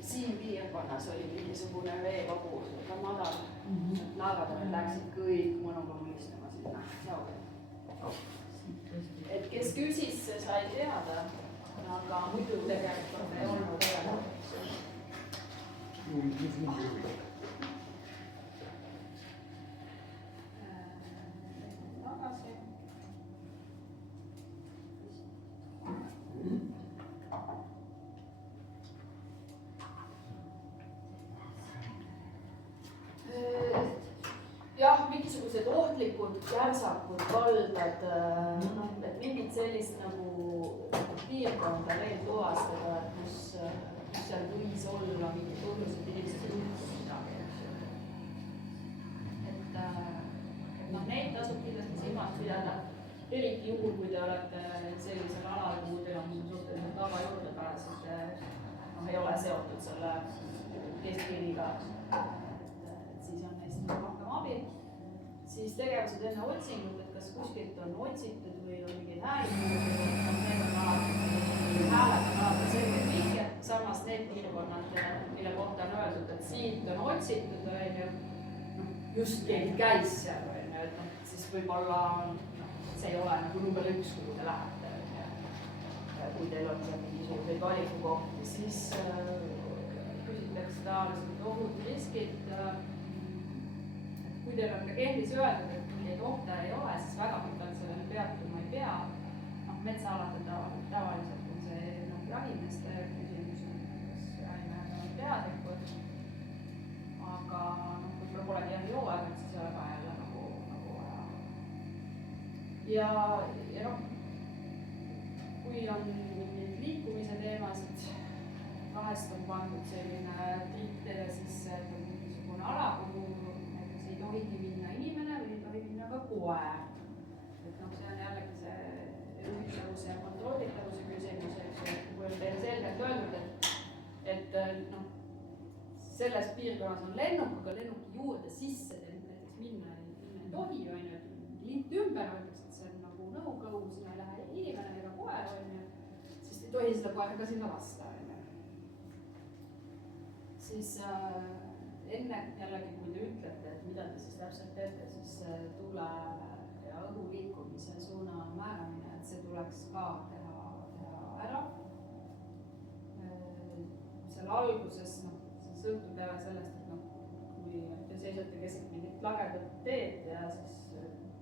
siin piirkonnas oli mingisugune veekogu, ka madal. Laevad läksid kõik mõnuga mõistama sinna jaugele. Et kes küsis, see sai teada, aga muidu tegelikult ei olnud tegelikult. Tagasi. jah, mingisugused ohtlikud kärsakud, kaldad, et mingit sellist nagu piirkonda veel tuvastada, et kus seal võis olla mingi põhjus, et inimesed juhtus midagi. et noh, neid tasub kindlasti silmas pidada, eriti juhul, kui te olete sellisel alal, kuhu teil on suhteliselt vaba juurdepääs, et noh, ei ole seotud selle keskpiiriga. siis on neist rohkem abi. Siis tegevused enne otsingut, et kas kuskilt on otsitud või on mingeid hääli, need on alati, hääled on alati selgelt vihjed, samas need piirkonnad, mille kohta on öeldud, et siit on otsitud, on ju, just keegi käis seal, on ju, et noh, siis võib-olla see ei ole nagu number 1, kuhu te lähete, on ju. Kui teil on seal mingisuguseid valikukohti, siis küsitakse tavaliselt ohud, riskid. Kui teil on legendis öeldud, et mingeid ohte ei ole, siis väga pikalt sellele peatuma ei pea. Metsaalade tavaliselt on see jahimeeste küsimus, kas jahimehed on teadlikud. Aga kui polegi jahihooaeg, siis ei ole ka jälle nagu vaja. Ja noh, kui on mingeid liikumise teemasid, vahest on pandud selline triik teile sisse, et on mingisugune ala, kuhu ei tohigi minna inimene või ei tohi minna ka koer. Et noh, see on jällegi see juhitavuse ja kontrollitavuse küsimus, eks ju, kui on teile selgelt öeldud, et noh, selles piirkonnas on lennuk, aga lennuki juurde sisse näiteks minna ei tohi, on ju, et lint ümber öeldakse, et see on nagu nõukõu, sinna ei lähe inimene ega koer, on ju, siis ei tohi seda koera ka sinna lasta, on ju. Siis enne jällegi, kui te ütlete, et mida te siis täpselt teete, siis tuule ja õhu liikumise suuna määramine, et see tuleks ka teha ära. Seal alguses, noh, see sõltub jälle sellest, et noh, kui te seisate keset mingit lagedat teed ja siis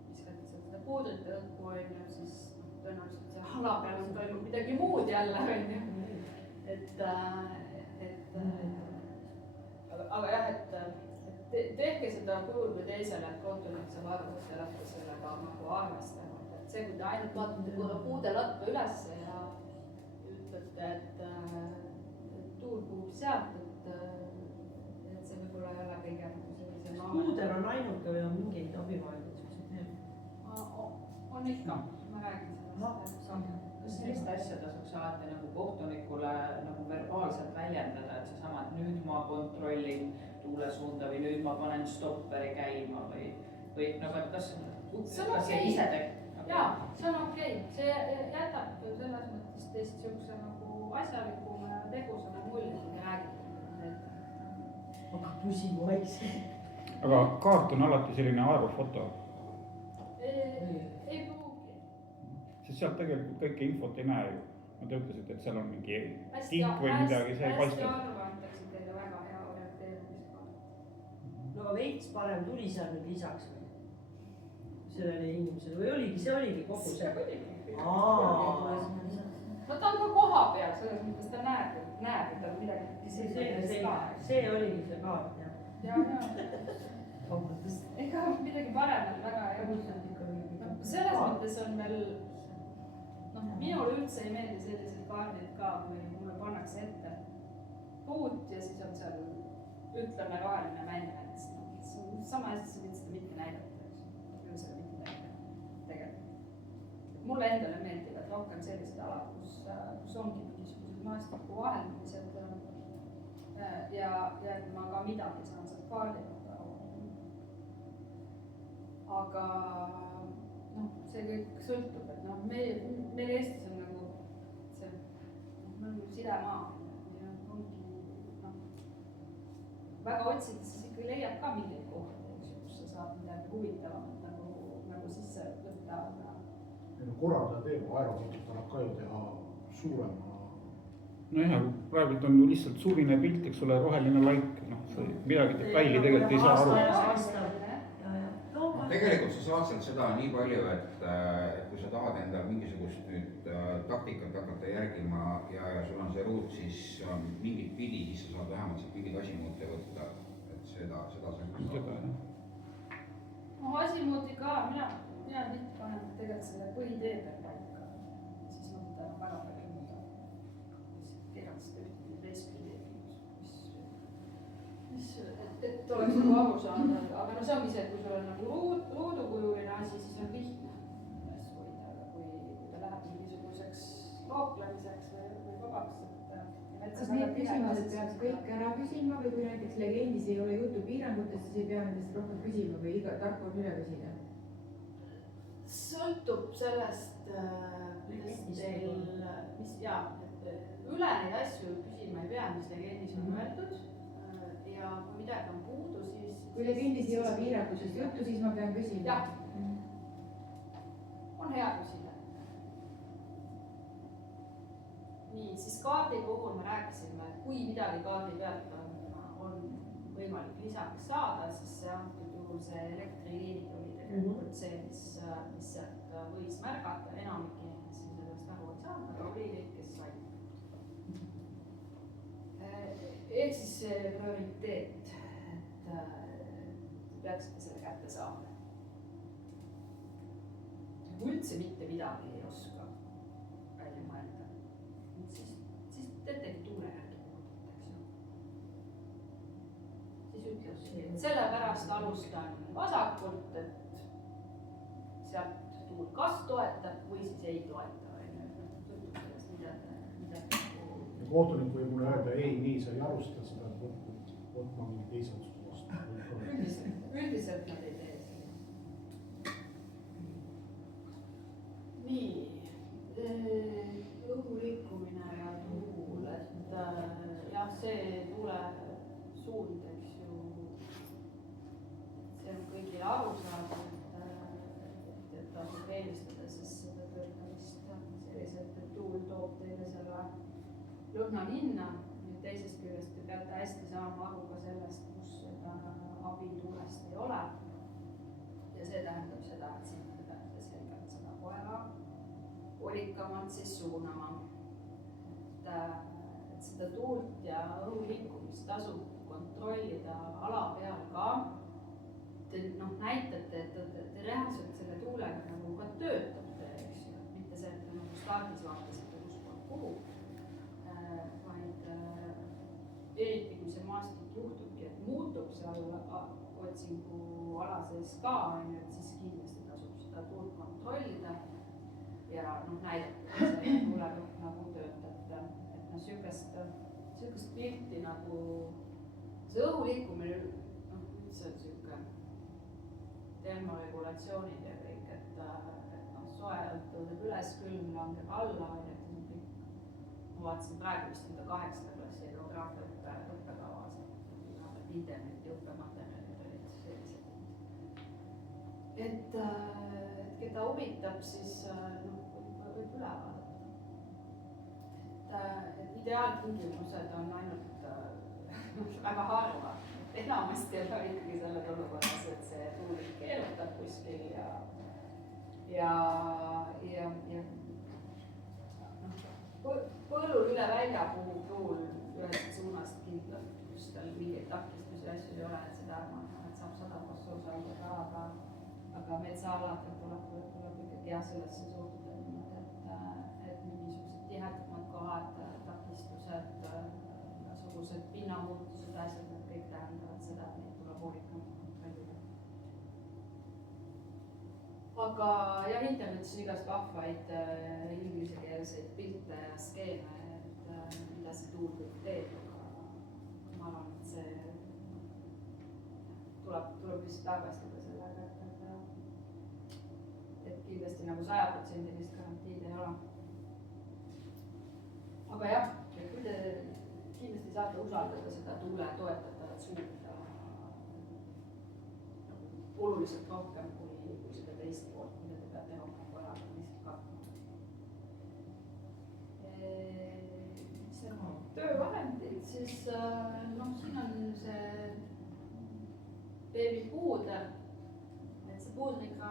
viskate seda puudrit õhku, on ju, siis tõenäoliselt see ala peal toimub midagi muud jälle, on ju. aga jah, et tehke seda seda kujul või teisel, et kohtunik saab aru, et te olete sellega nagu arvestanud. Et see, kui te ainult vaatate puudelatva üles ja ütlete, et tuul puhub sealt, et see võib-olla ei ole kõige sellisem. Puudel on ainult või on mingeid abivahendeid? On ikka, ma räägin sellest. Kas sellist asja tasuks alati nagu kohtunikule nagu verbaalselt väljendada, et seesama, et nüüd ma kontrollin tuulesuunda või nüüd ma panen stopperi käima või nagu, et kas see ise teeb? Jaa, see on okei. See jätab selles mõttes teist siukse nagu asjalikuma ja tegusama mulje, kui me räägime. Aga püsima vaikselt. Aga kaart on alati selline aerofoto. Ei pruugi. Sest sealt tegelikult kõike infot ei näe ju. Nad ütlesid, et seal on mingi tink või midagi, see ei paista. Hästi arva antakse teile väga hea orienteerimiskaart. No veits parem tuli seal nüüd lisaks või? Sellele inimesele või oligi, see oligi kogu see? No ta on ka koha peal, selles mõttes ta näeb, et ta midagi see oligi see kaart, jah. Ega midagi paremat väga ei ole. Selles mõttes on meil, minule üldse ei meeldi sellised kaardid ka, kui mulle pannakse ette puut ja siis on seal ütleme roheline mäng näiteks. Sama hästi sa võid seda mitte näidata, küll seda mitte näidata tegelikult. Mulle endale meeldivad rohkem sellised alad, kus ongi mingisugused maastiku vahendamised ja et ma ka midagi saan sealt kaardilt aru. Aga see kõik sõltub, et meil Eestis on nagu see, meil on sidemaa, meil ongi väga otsides, siis ikka leiab ka mingeid kohti, kus sa saad midagi huvitavamat nagu sisse võtta. Korraldaja teeb, aerofotot annab ka ju teha suurema. Nojah, praegult on ju lihtsalt suvine pilt, eks ole, roheline laik, midagi detaili tegelikult ei saa aru. Tegelikult sa saad sealt seda nii palju, et kui sa tahad endal mingisugust nüüd taktikat hakata järgima ja sul on see ruut, siis mingit pidi, siis sa saad vähemalt sealt mingid asimuute võtta, et seda sa saad. Asimuuti ka, mina tihti panen tegelikult selle põhitee peal paika, siis mõtlen väga palju mõnda, kes keerad seda ühtegi teistpidi, et oleks nagu aru saada, aga see ongi see, et kui sul on nagu ruudukujuline asi, siis on lihtne üles hoida, aga kui ta läheb mingisuguseks looklemiseks või vabaks, kas need küsimused peaks kõik ära küsima või kui näiteks legendis ei ole juttu piirangutest, siis ei pea nendest rohkem küsima või iga tark on üle küsida? Sõltub sellest, mis teil, üle neid asju küsima ei pea, mis legendis on öeldud. Ja kui midagi on puudu, siis... Kui legendis ei ole piirangutest juttu, siis ma pean küsima. Jah. On hea küsida. Nii, siis kaardi puhul me rääkisime, et kui midagi kaardi pealt on võimalik lisaks saada, siis see antud juhul see elektriliinid oli tegelikult see, mis sealt võis märgata. Enamik inimesi sellest aru ei saanud, aga oli kõik, kes sai. Ehk siis see prioriteet, et peaksite selle kätte saama. Kui üldse mitte midagi ei oska välja mõelda, siis teetegi tuule järgi puudutud, siis ütleb, sellepärast alustan vasakult, et sealt tuul kas toetab või siis ei toeta. Sõltub sellest, mida kohtunik võib mulle öelda, ei, nii sa ei alusta, sa pead võtma mingi teise otsuse vastu. Üldiselt nad ei tee seda. Nii, õhuliikumine ja tuul, et jah, see tuule suund, eks ju, see on kõigile arusaadav, et tasub eelistada siis seda töötamist selliselt, et tuul toob teile selle lõhna minna, teisest küljest te peate hästi saama aru ka sellest, kus seda abi tuulest ei ole. Ja see tähendab seda, et siin te peate selgelt seda koera holikamalt siis suunama. Et seda tuult ja õhuliikumist tasub kontrollida ala peal ka. te näitate, et te reaalselt selle tuulega nagu ka töötate, eks ju, mitte see, et te nagu stardis vaatasite kuskil kuhu, vaid eriti kui see maastik juhtubki, et muutub seal otsinguala sees ka, et siis kindlasti tasub seda tuult kontrollida ja näidata, et see tuulega nagu töötate, et sihukest pilti nagu see õhu liikumine üldse on sihuke termoregulatsioonid ja kõik, et soe tõudeb üles, külm langeb alla, ma vaatasin praegu vist enda 8. klassi geograafia õppekavas, interneti õppematerjalid olid sellised. Et keda huvitab, siis võib üle vaadata. Et ideaaltingimused on ainult väga harva. Enamasti on ikkagi selles olukorras, et see tuulik keerutab kuskil ja põllul üle välja puhub tuul ühest suunast kindlalt, kus tal mingeid takistusi asju ei ole, et seda saab 100% usaldada, aga metsaaladel tuleb ikkagi jah sellesse suhtuda niimoodi, et mingisugused tihedamad kohad, takistused, igasugused pinnamuutused, asjad, need kõik tähendavad seda, et neid tuleb hoolikalt kontrollida. Aga jah, internetis on igast vahvaid inglisekeelseid pilte ja skeeme, et mida see tuul kõik teeb, aga ma arvan, et see tuleb vist tagastada sellega, et kindlasti nagu 100% garantiid ei ole. Aga jah, kui te kindlasti saate usaldada seda tuule toetatavat suunda oluliselt rohkem kui seda teist poolt, mida te peate rohkem korraga lihtsalt katma. See on töövahendid, siis siin on see beebipuuder, et see puudriga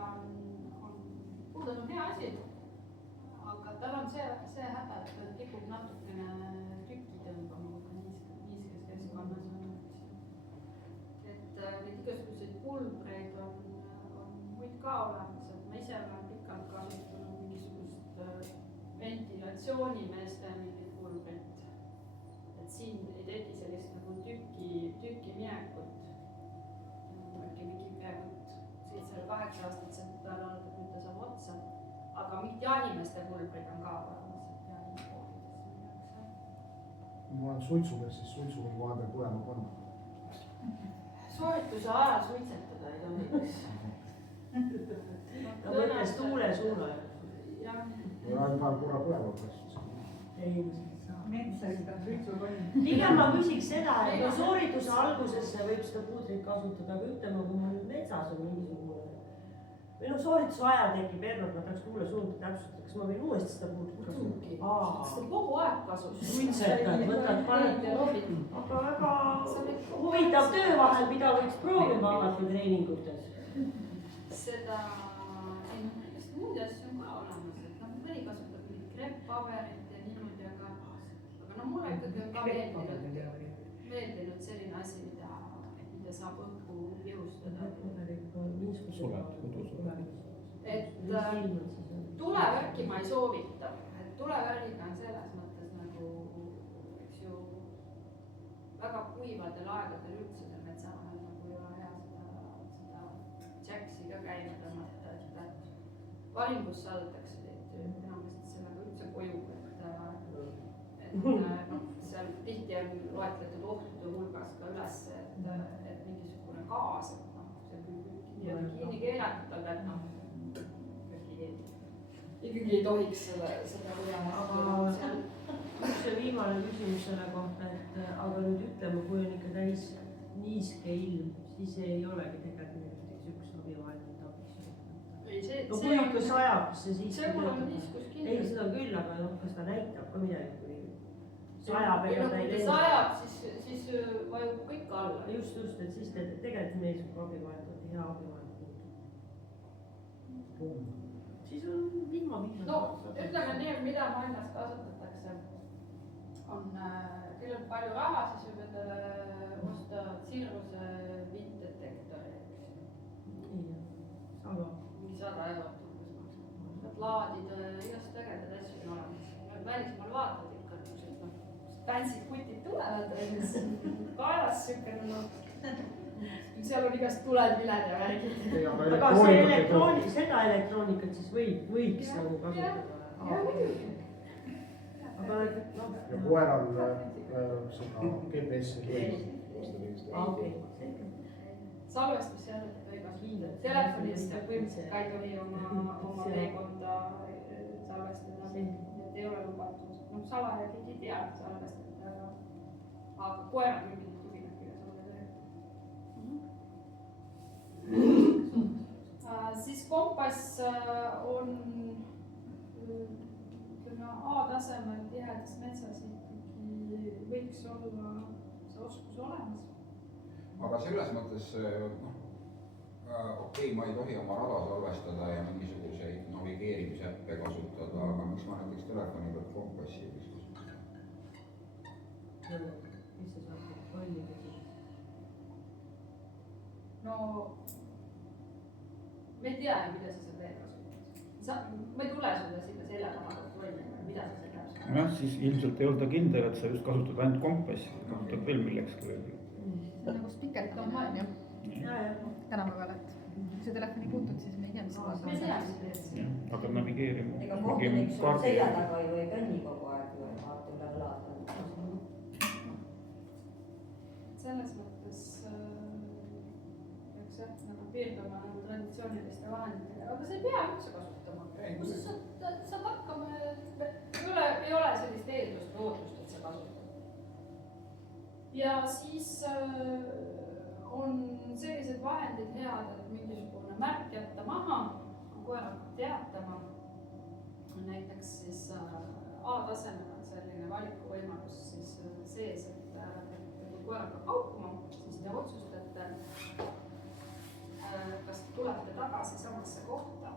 puuder on hea asi, aga tal on see häda, et ta kipub natukene tükki tõmbama, kui niiskes keskkonnas on. Et neid igasuguseid pulbreid on muid ka olemas, et ma ise olen pikalt kasutanud mingisugust ventilatsioonimeeste mingit pulbrit. Et siin ei teki sellist nagu tükki minekut. Äkki mingi peaaegu 7-8 aastat see peal olnud, et nüüd ta saab otsa. Aga mingid jahimeeste pulbrid on ka olemas, et jahimepoolidesse midagi. Ma olen suitsumees, siis suitsu on vahepeal põlema panna. Soorituse ajal suitsetada ei tohiks. Ta mõtles tuule suunal. Jah. Või ainult korra põlema passis. Ei, metsa ei pea suitsu panna. pigem ma küsiks seda, et no soorituse algusesse võib seda puudrit kasutada, aga ütleme, kui mul metsas on mingisugune või no soorituse ajal tekib error, ma tahaks tuule suunda täpsustada, kas ma võin uuesti seda puudrit kasutada? See on kogu aeg kasus. Suitsetad, võtad, paned, aga väga huvitav töö vahel, mida võiks proovima alati treeningutes. Seda, igast muud asju on ka olemas, et mõni kasutab mingit krepppaberit ja niimoodi, aga mulle ikkagi on ka meeldinud selline asi, mida saab õhku jõustada. Et tulevärki ma ei soovita, et tulevärgiga on selles mõttes nagu, eks ju, väga kuivadel aegadel üldse seal metsa vahel nagu ei ole hea seda jaksi ka käima tõmmata, et varingus saadetakse teid enamasti sellega üldse koju, et seal tihti on loetletud ohtude hulgas ka üles, et mingisugune gaas, et see on kinni keelatud, aga et ikkagi ei tohiks seda hoiama. See viimane küsimus selle kohta, et aga nüüd ütleme, kui on ikka täis niiske ilm, siis ei olegi tegelikult üks abivahendit abis. No kui ikka sajab, kas see siis... See mul on niiskus kindlasti. Ei, seda küll, aga kas ta näitab ka midagi, kui sajab ega ta ei lennu. Kui ta sajab, siis vajub kõik alla. Just, et siis tegelikult meeldib abivahendit, hea abivahendit. Siis on vihma. No ütleme nii, mida maailmas kasutatakse, on, küll on palju raha, siis võib endale osta tsirruse vintdetektori, seal on igast tuled, viled ja värgid. aga seda elektroonikat siis võiks nagu kasutada? Jah, muidugi. aga noh. ja koeral seda GPS-i ei okei. Salvestusseadet ei kasuta. Telefonist põhimõtteliselt ka ei tohi oma teekonda salvestada. Need ei ole lubatud. Noh, salaja keegi ei tea salvestada, aga koera küll tugineb küljes olla töö. Siis kompass on A-tasemel tihedas metsas ikkagi võiks olla see oskus olemas. aga selles mõttes, okei, ma ei tohi oma rada salvestada ja mingisuguseid navigeerimisäppe kasutada, aga miks ma näiteks telefoni pealt kompassi ei võiks kasutada? mis sa saad kontrollida siis? No, me ei tea, mida sa seal veel kasutad. Ma ei tule sulle sinna selja taha kontrollima, mida sa seal täpselt. jah, siis ilmselt ei olda kindel, et sa just kasutad ainult kompassi, kasutad veel millekski veel. see on nagu spikerdamine on ju tänapäeval, et kui sa telefoni ei puutud, siis me ei tea, mis sa Me ei tea, mis sa teed. hakkad navigeerima. ega kohtunik sul selja taga ju ei kõnni kogu aeg ju, vaata üle õlad. selles mõttes peaks jah nagu piirduma nagu traditsiooniliste vahenditega, aga sa ei pea üldse kasutama. Kui sa saad hakkama, ei ole sellist eeldust või ootust, et sa kasutad. Ja siis on sellised vahendid head, et mingisugune märk jätta maha, kui koer hakkab teatama. Näiteks siis A-tasemel on selline valikuvõimalus siis sees, et kui koer hakkab haukuma, siis te otsustate, kas tulete tagasi samasse kohta,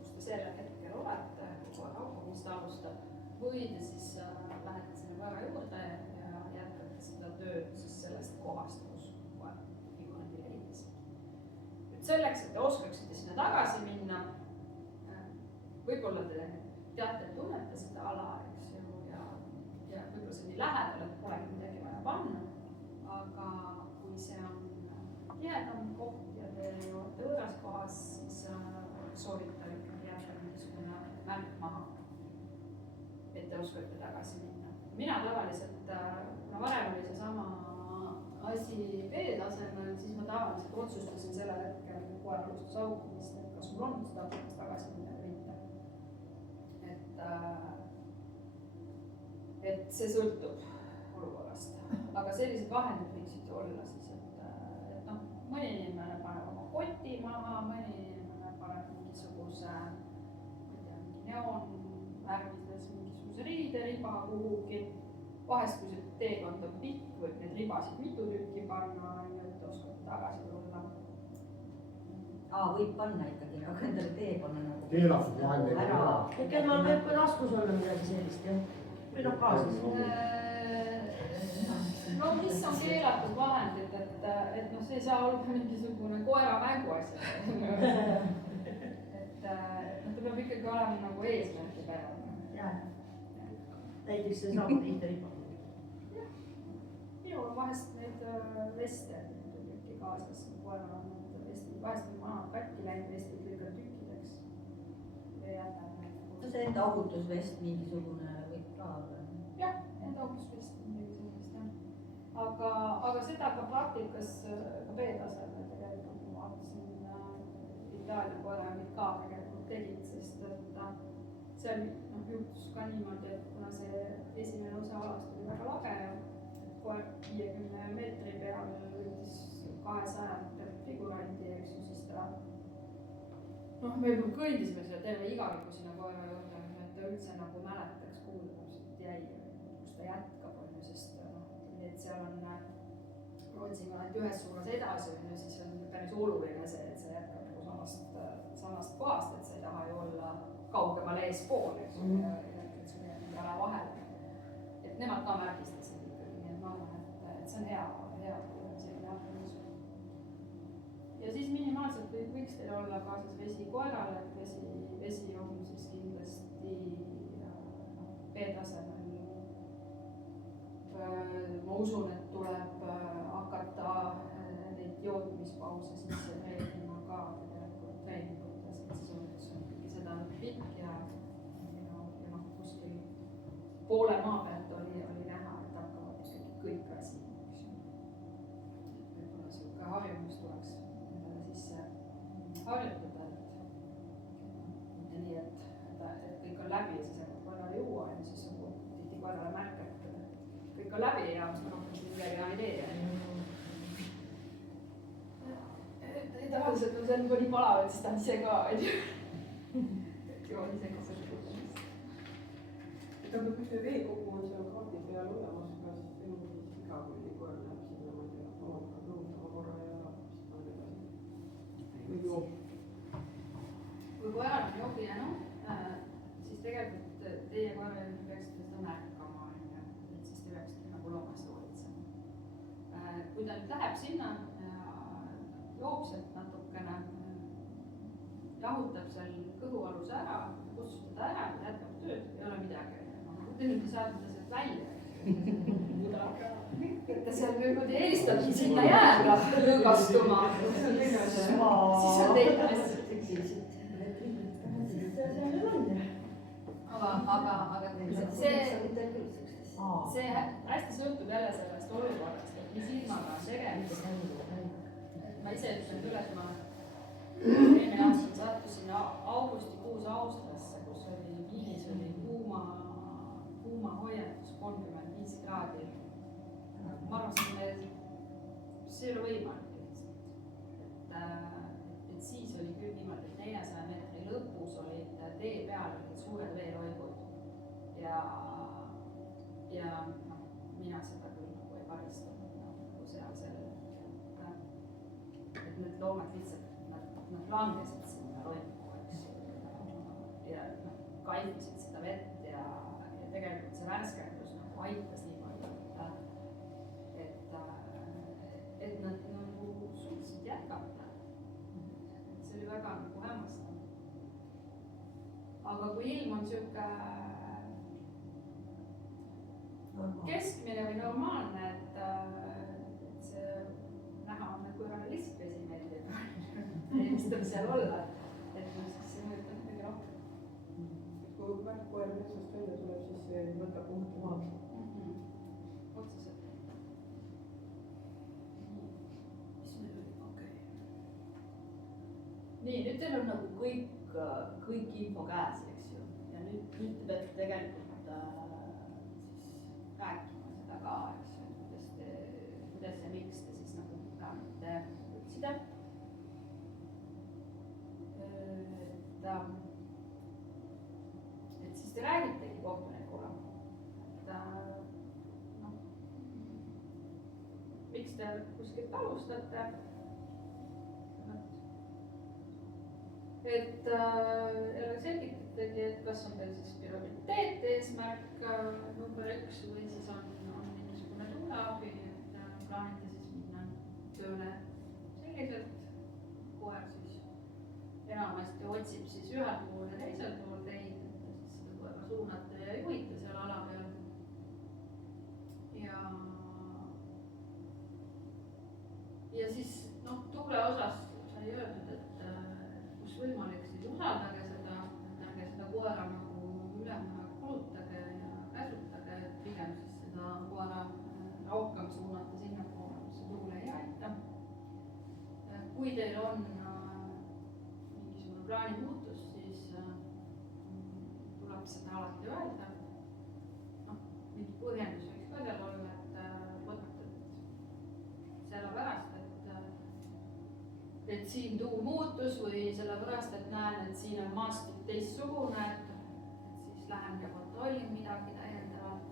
kus te sellel hetkel olete, kui koer haukumist alustab, või te siis lähete sinna koera juurde ja jätkate seda tööd siis sellest kohast, kus koer figurendi leidis. Selleks, et te oskaksite sinna tagasi minna, võib-olla te teate, et tunnete seda ala, eks ju, ja võib-olla see on nii lähedal, et polegi midagi vaja panna, aga kui see on tihedam koht ja te olete võõras kohas, siis soovitan ikkagi jätta mingisugune märk maha, et te oskate tagasi minna. Mina tavaliselt, kuna varem oli seesama asi B-tasemel, siis ma tavaliselt otsustasin sellel hetkel, kui koer alustas haukumist, et kas mul on seda tagasi minna või mitte. Et see sõltub olukorrast, aga sellised vahendid võiksid ju olla siis, et noh, mõni inimene paneb oma koti maha, mõni inimene paneb mingisuguse, ma ei tea, mingi neoonvärvides mingisuguse riideriba kuhugi. Vahest, kui see teekond on pikk, võib neid ribasid mitu tükki panna, et oskate tagasi tulla. Võib panna ikkagi, aga endale teekonna nagu. keelatud vahendeid ei ole. Temal võib ka taskus olla midagi sellist, jah? Või noh, kaasas? No mis on keelatud vahendid, et noh, see ei saa olla mingisugune koera mänguasi. et ta peab ikkagi olema nagu eesmärgipärane. Näiteks see saab riideriba. Minul on vahest neid veste tükki kaasas, koera on vestid, vahest on manad katki läinud, vestid lükkad tükkideks ja jätad neid. No see enda ohutusvest mingisugune võib ka olla. Jah, enda ohutusvest midagi sellist, jah. Aga seda ka praktikas ka B-tasemel tegelikult ma vaatasin Itaalia koeramid ka tegelikult tegid, sest et seal juhtus ka niimoodi, et kuna see esimene osa alast oli väga lage ja koer 50 meetri peal võttis 200 figurandi, eks ju, siis ta me juba kõndisime selle terve igaviku sinna koera juurde, et ta üldse nagu mäletaks, kuhu ta täpselt jäi, kus ta jätkab, sest et seal on, otsime ainult ühes suunas edasi, siis on päris oluline see, et sa jätkab nagu samast kohast, et sa ei taha ju olla kaugemal eespool, eks ju, ja et sul jääb ära vahele. Et nemad ka märgistasid ikkagi, nii et ma arvan, et see on hea selline harjumus. Ja siis minimaalselt võiks teil olla kaasas vesi koerale, et vesi on siis kindlasti B-tasemel. Ma usun, et tuleb hakata neid toitumispause sisse treenima ka tegelikult treeningutes, et siis oleks ikkagi seda pikk ja kuskil poole maa pealt oli näha, et hakkavad ikkagi kõik asi, eks ju. Võib-olla sihuke harjumus tuleks endale sisse harjutada, et nii, et kõik on läbi ja siis hakkab korrale juua ja siis on tihti korrale märke, et kõik on läbi ja rohkem siin midagi enam ei tee. Tavaliselt on see juba nii palav, et siis tahan ise ka, et joon ise ka selle kuulamist. Aga kui see veekogu on seal kaardi peal olemas, kas sinu igakülgi koer läheb sinna, ma ei tea, omab lõunatama korra ja siis paneb edasi? Või joob? Kui koeral on joogijänu, siis tegelikult teie koerale peaksite seda märkama, et siis te peaksite nagu loomast hoolitsema. Kui ta nüüd läheb sinna, joob sealt natukene, jahutab seal kõhualuse ära, kutsus teda ära, jätkab tööd, ei ole midagi. Te nüüd ei saada sealt välja. Et ta seal niimoodi eelistabki sinna jääda lõõgastuma. Siis on teine asi. Aga see hästi sõltub jälle sellest olukorrast, et mis ilmaga on tegemist. Ma ise ütlen küll, et ma eelmine aastal sattusin augustikuus Austriasse, kus oli Viinis oli kuuma hoiatus 35 kraadi. Ma arvasin, et see ei ole võimalik lihtsalt. Et siis oli küll niimoodi, et 400 meetri lõpus olid tee peal olid suured veeloigud ja mina seda küll nagu ei karistanud nagu seal sellele, et need loomad lihtsalt, nad langesid sinna loiku, eks ju, ja kaifisid seda vett ja tegelikult see värskendus nagu aitas nii palju, et nad nagu suutsid jätkata. See oli väga nagu hämmastav. Aga kui ilm on sihuke keskmine või normaalne, et see näha on nagu ühele lihtsalt vesi meeldib, eelistab seal olla, et siis see mõjutab midagi rohkem. Kui koer metsast välja tuleb, siis see võtab punkti maad. Otseselt. Mis meil oli? Okei. Nii, nüüd teil on nagu kõik info käes, eks ju. Ja nüüd te peate tegelikult Rääkima seda ka, eks ju, kuidas ja miks te siis nagu plaanite võtsida. Et siis te räägitegi kohtunikule, miks te kuskilt alustate. Et selgitategi, et kas on teil siis prioriteet, eesmärk number 1 või siis on mingisugune tuuleabi, et plaanite siis minna tööle selliselt. Koer siis enamasti otsib siis ühel pool ja teisel pool teid, et te siis seda koera suunate ja juhite seal ala peal. Ja siis tuule osas sai öeldud, et kus võimalik, siis usaldage seda, et ärge seda koera nagu ülemäära kulutage ja käsutage, et pigem siis seda koera rohkem suunata sinnapoole, kus see tuule ei aita. Kui teil on mingisugune plaanimuutus, siis tuleb seda alati öelda. Mingi põhjendus võiks ka seal olla, et sellepärast, et siin tuul muutus või sellepärast, et näen, et siin on maastik teistsugune, et siis lähen ja kontrollin midagi täiendavalt.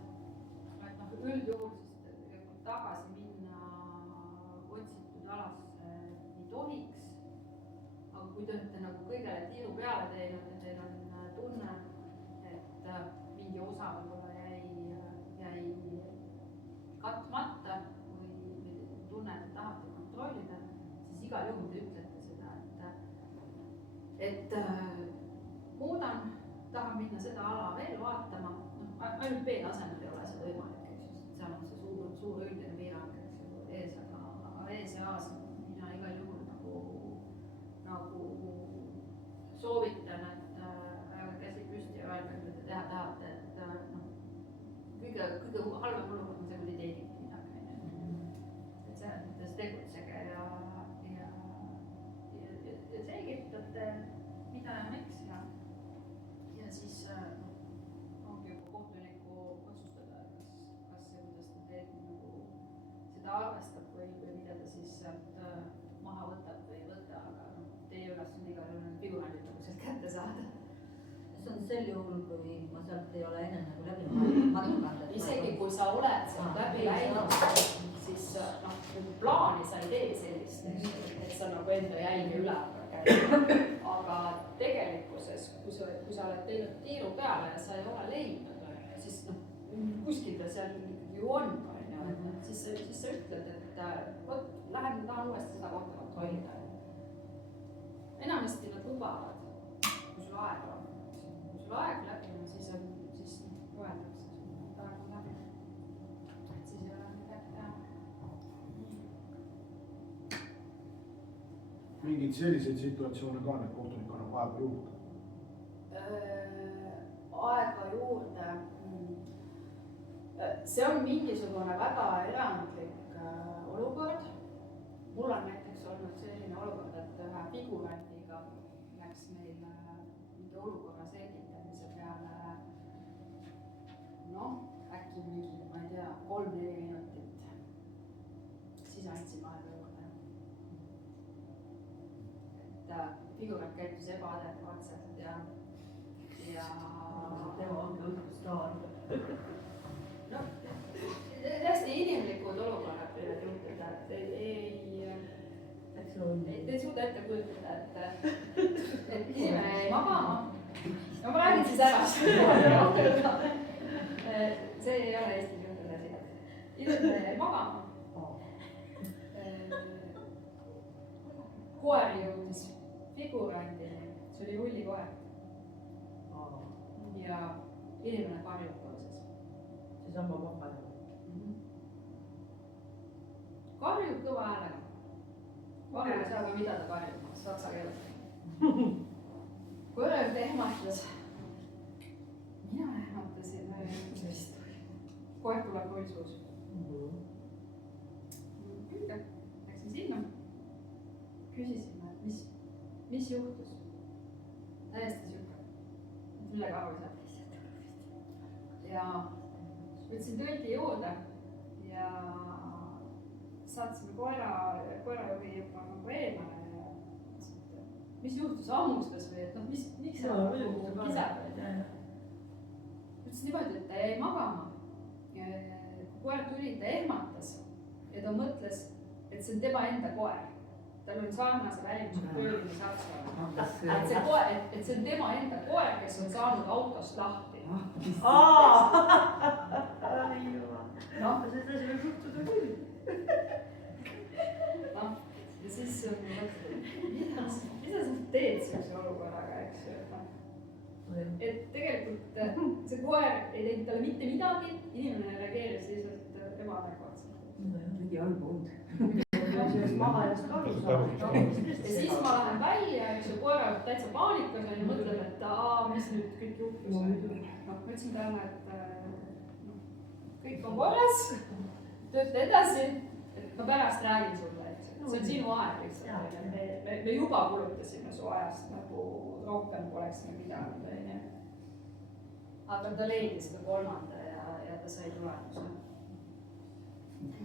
Et üldjuhul siis tegelikult tagasi minna otsitud alasse ei tohiks. Aga kui te olete nagu kõigele tiiru peale teinud ja teil on tunne, et mingi osa võib-olla jäi katmata või tunne, et tahate kontrollida, siis igal juhul te ütlete seda, et muudan, tahan minna seda ala veel vaatama, ainult B-tasemel ei ole see võimalik, eks ju, seal on see suur üldine piirang, eks ju, ees, aga ees ja A-s mina igal juhul mida ja miks ja siis ongi juba kohtuniku otsustada, kas see, kuidas ta teeb, nagu seda arvestab või mida ta siis sealt maha võtab või ei võta, aga teie ülesanne igal juhul need figurandid nagu sealt kätte saada. See on sel juhul, kui ma sealt ei ole ennem nagu läbi matmanud. Isegi kui sa oled sealt läbi läinud, siis nagu plaani sa ei tee sellist, et sa nagu enda jälgi üle käid. Aga tegelikkuses, kui sa oled teinud tiiru peale ja sa ei ole leidnud, siis kuskil ta seal ikkagi ju on, siis sa ütled, et vot, tahan uuesti seda kohta kontrollida. Enamasti nad lubavad, kui sul aega on. Kui sul aeg läbi on, siis loetakse sul aeg on läbi. Siis ei ole midagi teha. Mingeid selliseid situatsioone ka, et kohtunik annab aega juurde? Aega juurde. See on mingisugune väga erandlik olukord. Mul on näiteks olnud selline olukord, et ühe figurandiga läks meil mingi olukorra selgitamise peale äkki mingi, ma ei tea, 3-4 minutit. Siis andsime aega juurde. Figurant käitus ebaadekvaatselt ja tema ongi õigustaar. Hästi inimlikud olukorrad võivad juhtuda, et ei suuda ette kujutada, et inimene jäi magama. No ma räägin siis ära. See ei ole Eesti juhtunud asi. Inimene jäi magama. Koer jõudis figurandini, see oli rullikoer. Ja inimene karjub kauses. Seesama maha. Karjub kõva häälega. Karjub ei saa ka mida ta karjub, saksa keeles. Koer ehmatas. Mina ehmatasin. Koer tuleb rullsuus. Läksin sinna. Küsisime, mis juhtus. Täiesti siuke. Millega aru ei saa. Ja võtsin tõlgi juurde ja saatsime koerajuhi juba nagu eemale ja mis juhtus, hammustas või, et miks sa kisad? Ütles niimoodi, et ta jäi magama. Kui koer tuli, ta ehmatas ja ta mõtles, et see on tema enda koer. Tal on sarnase välimusega pöörini saksvara. Et see on tema enda koer, kes on saanud autost lahti. Seda see võib juhtuda küll. Ja siis mida sa teed sellise olukorraga, eks ju. Et tegelikult see koer ei teinud talle mitte midagi, inimene reageeris lihtsalt ebaadekvaatselt. Mingi halb und. Ja siis ma lähen välja, eks ju, koera täitsa paanikas ja mõtleb, et mis nüüd kõik juhtus. Ma ütlesin talle, et kõik on korras, tööta edasi, et ma pärast räägin sulle, eks ju. See on sinu aeg lihtsalt. Me juba kulutasime su ajast nagu rohkem poleksime pidanud. Aga ta leidis ka 3. ja ta sai tulemuse.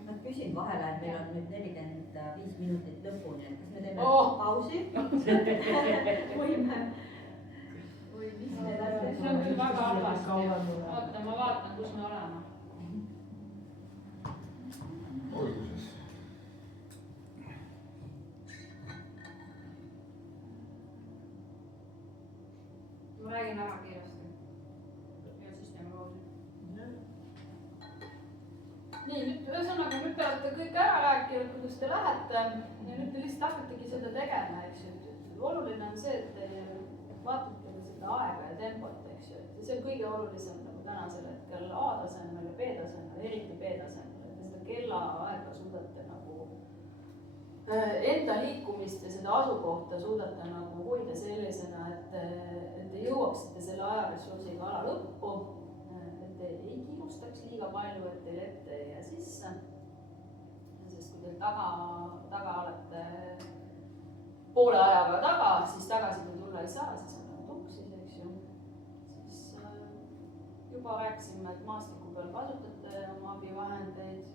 Ma küsin vahele, et meil on nüüd 45 minutit lõpuni, et kas me teeme pausi? Või mis me edasi? See on küll väga halvasti. Oota, ma vaatan, kus me oleme. Alguses. Ma räägin ära kiiresti. Ja siis teeme pausi. Nii, nüüd ühesõnaga, nüüd te olete kõik ära rääkinud, kuidas te lähete ja nüüd te lihtsalt hakategi seda tegema, eks ju. Oluline on see, et te vaatate seda aega ja tempot, eks ju. See on kõige olulisem nagu tänasel hetkel A-tasemel ja B-tasemel, eriti B-tasemel. Te seda kellaaega suudate nagu enda liikumist ja seda asukohta suudate nagu hoida sellisena, et te jõuaksite selle ajaressursiga ala lõppu. Ei kiirustaks liiga palju, et teil ette ei jää sisse. Sest kui teil taga olete poole ajaga taga, siis tagasi ta tulla ei saa, siis on tuksis, eks ju. Siis juba rääkisime, et maastiku peal kasutate oma abivahendeid,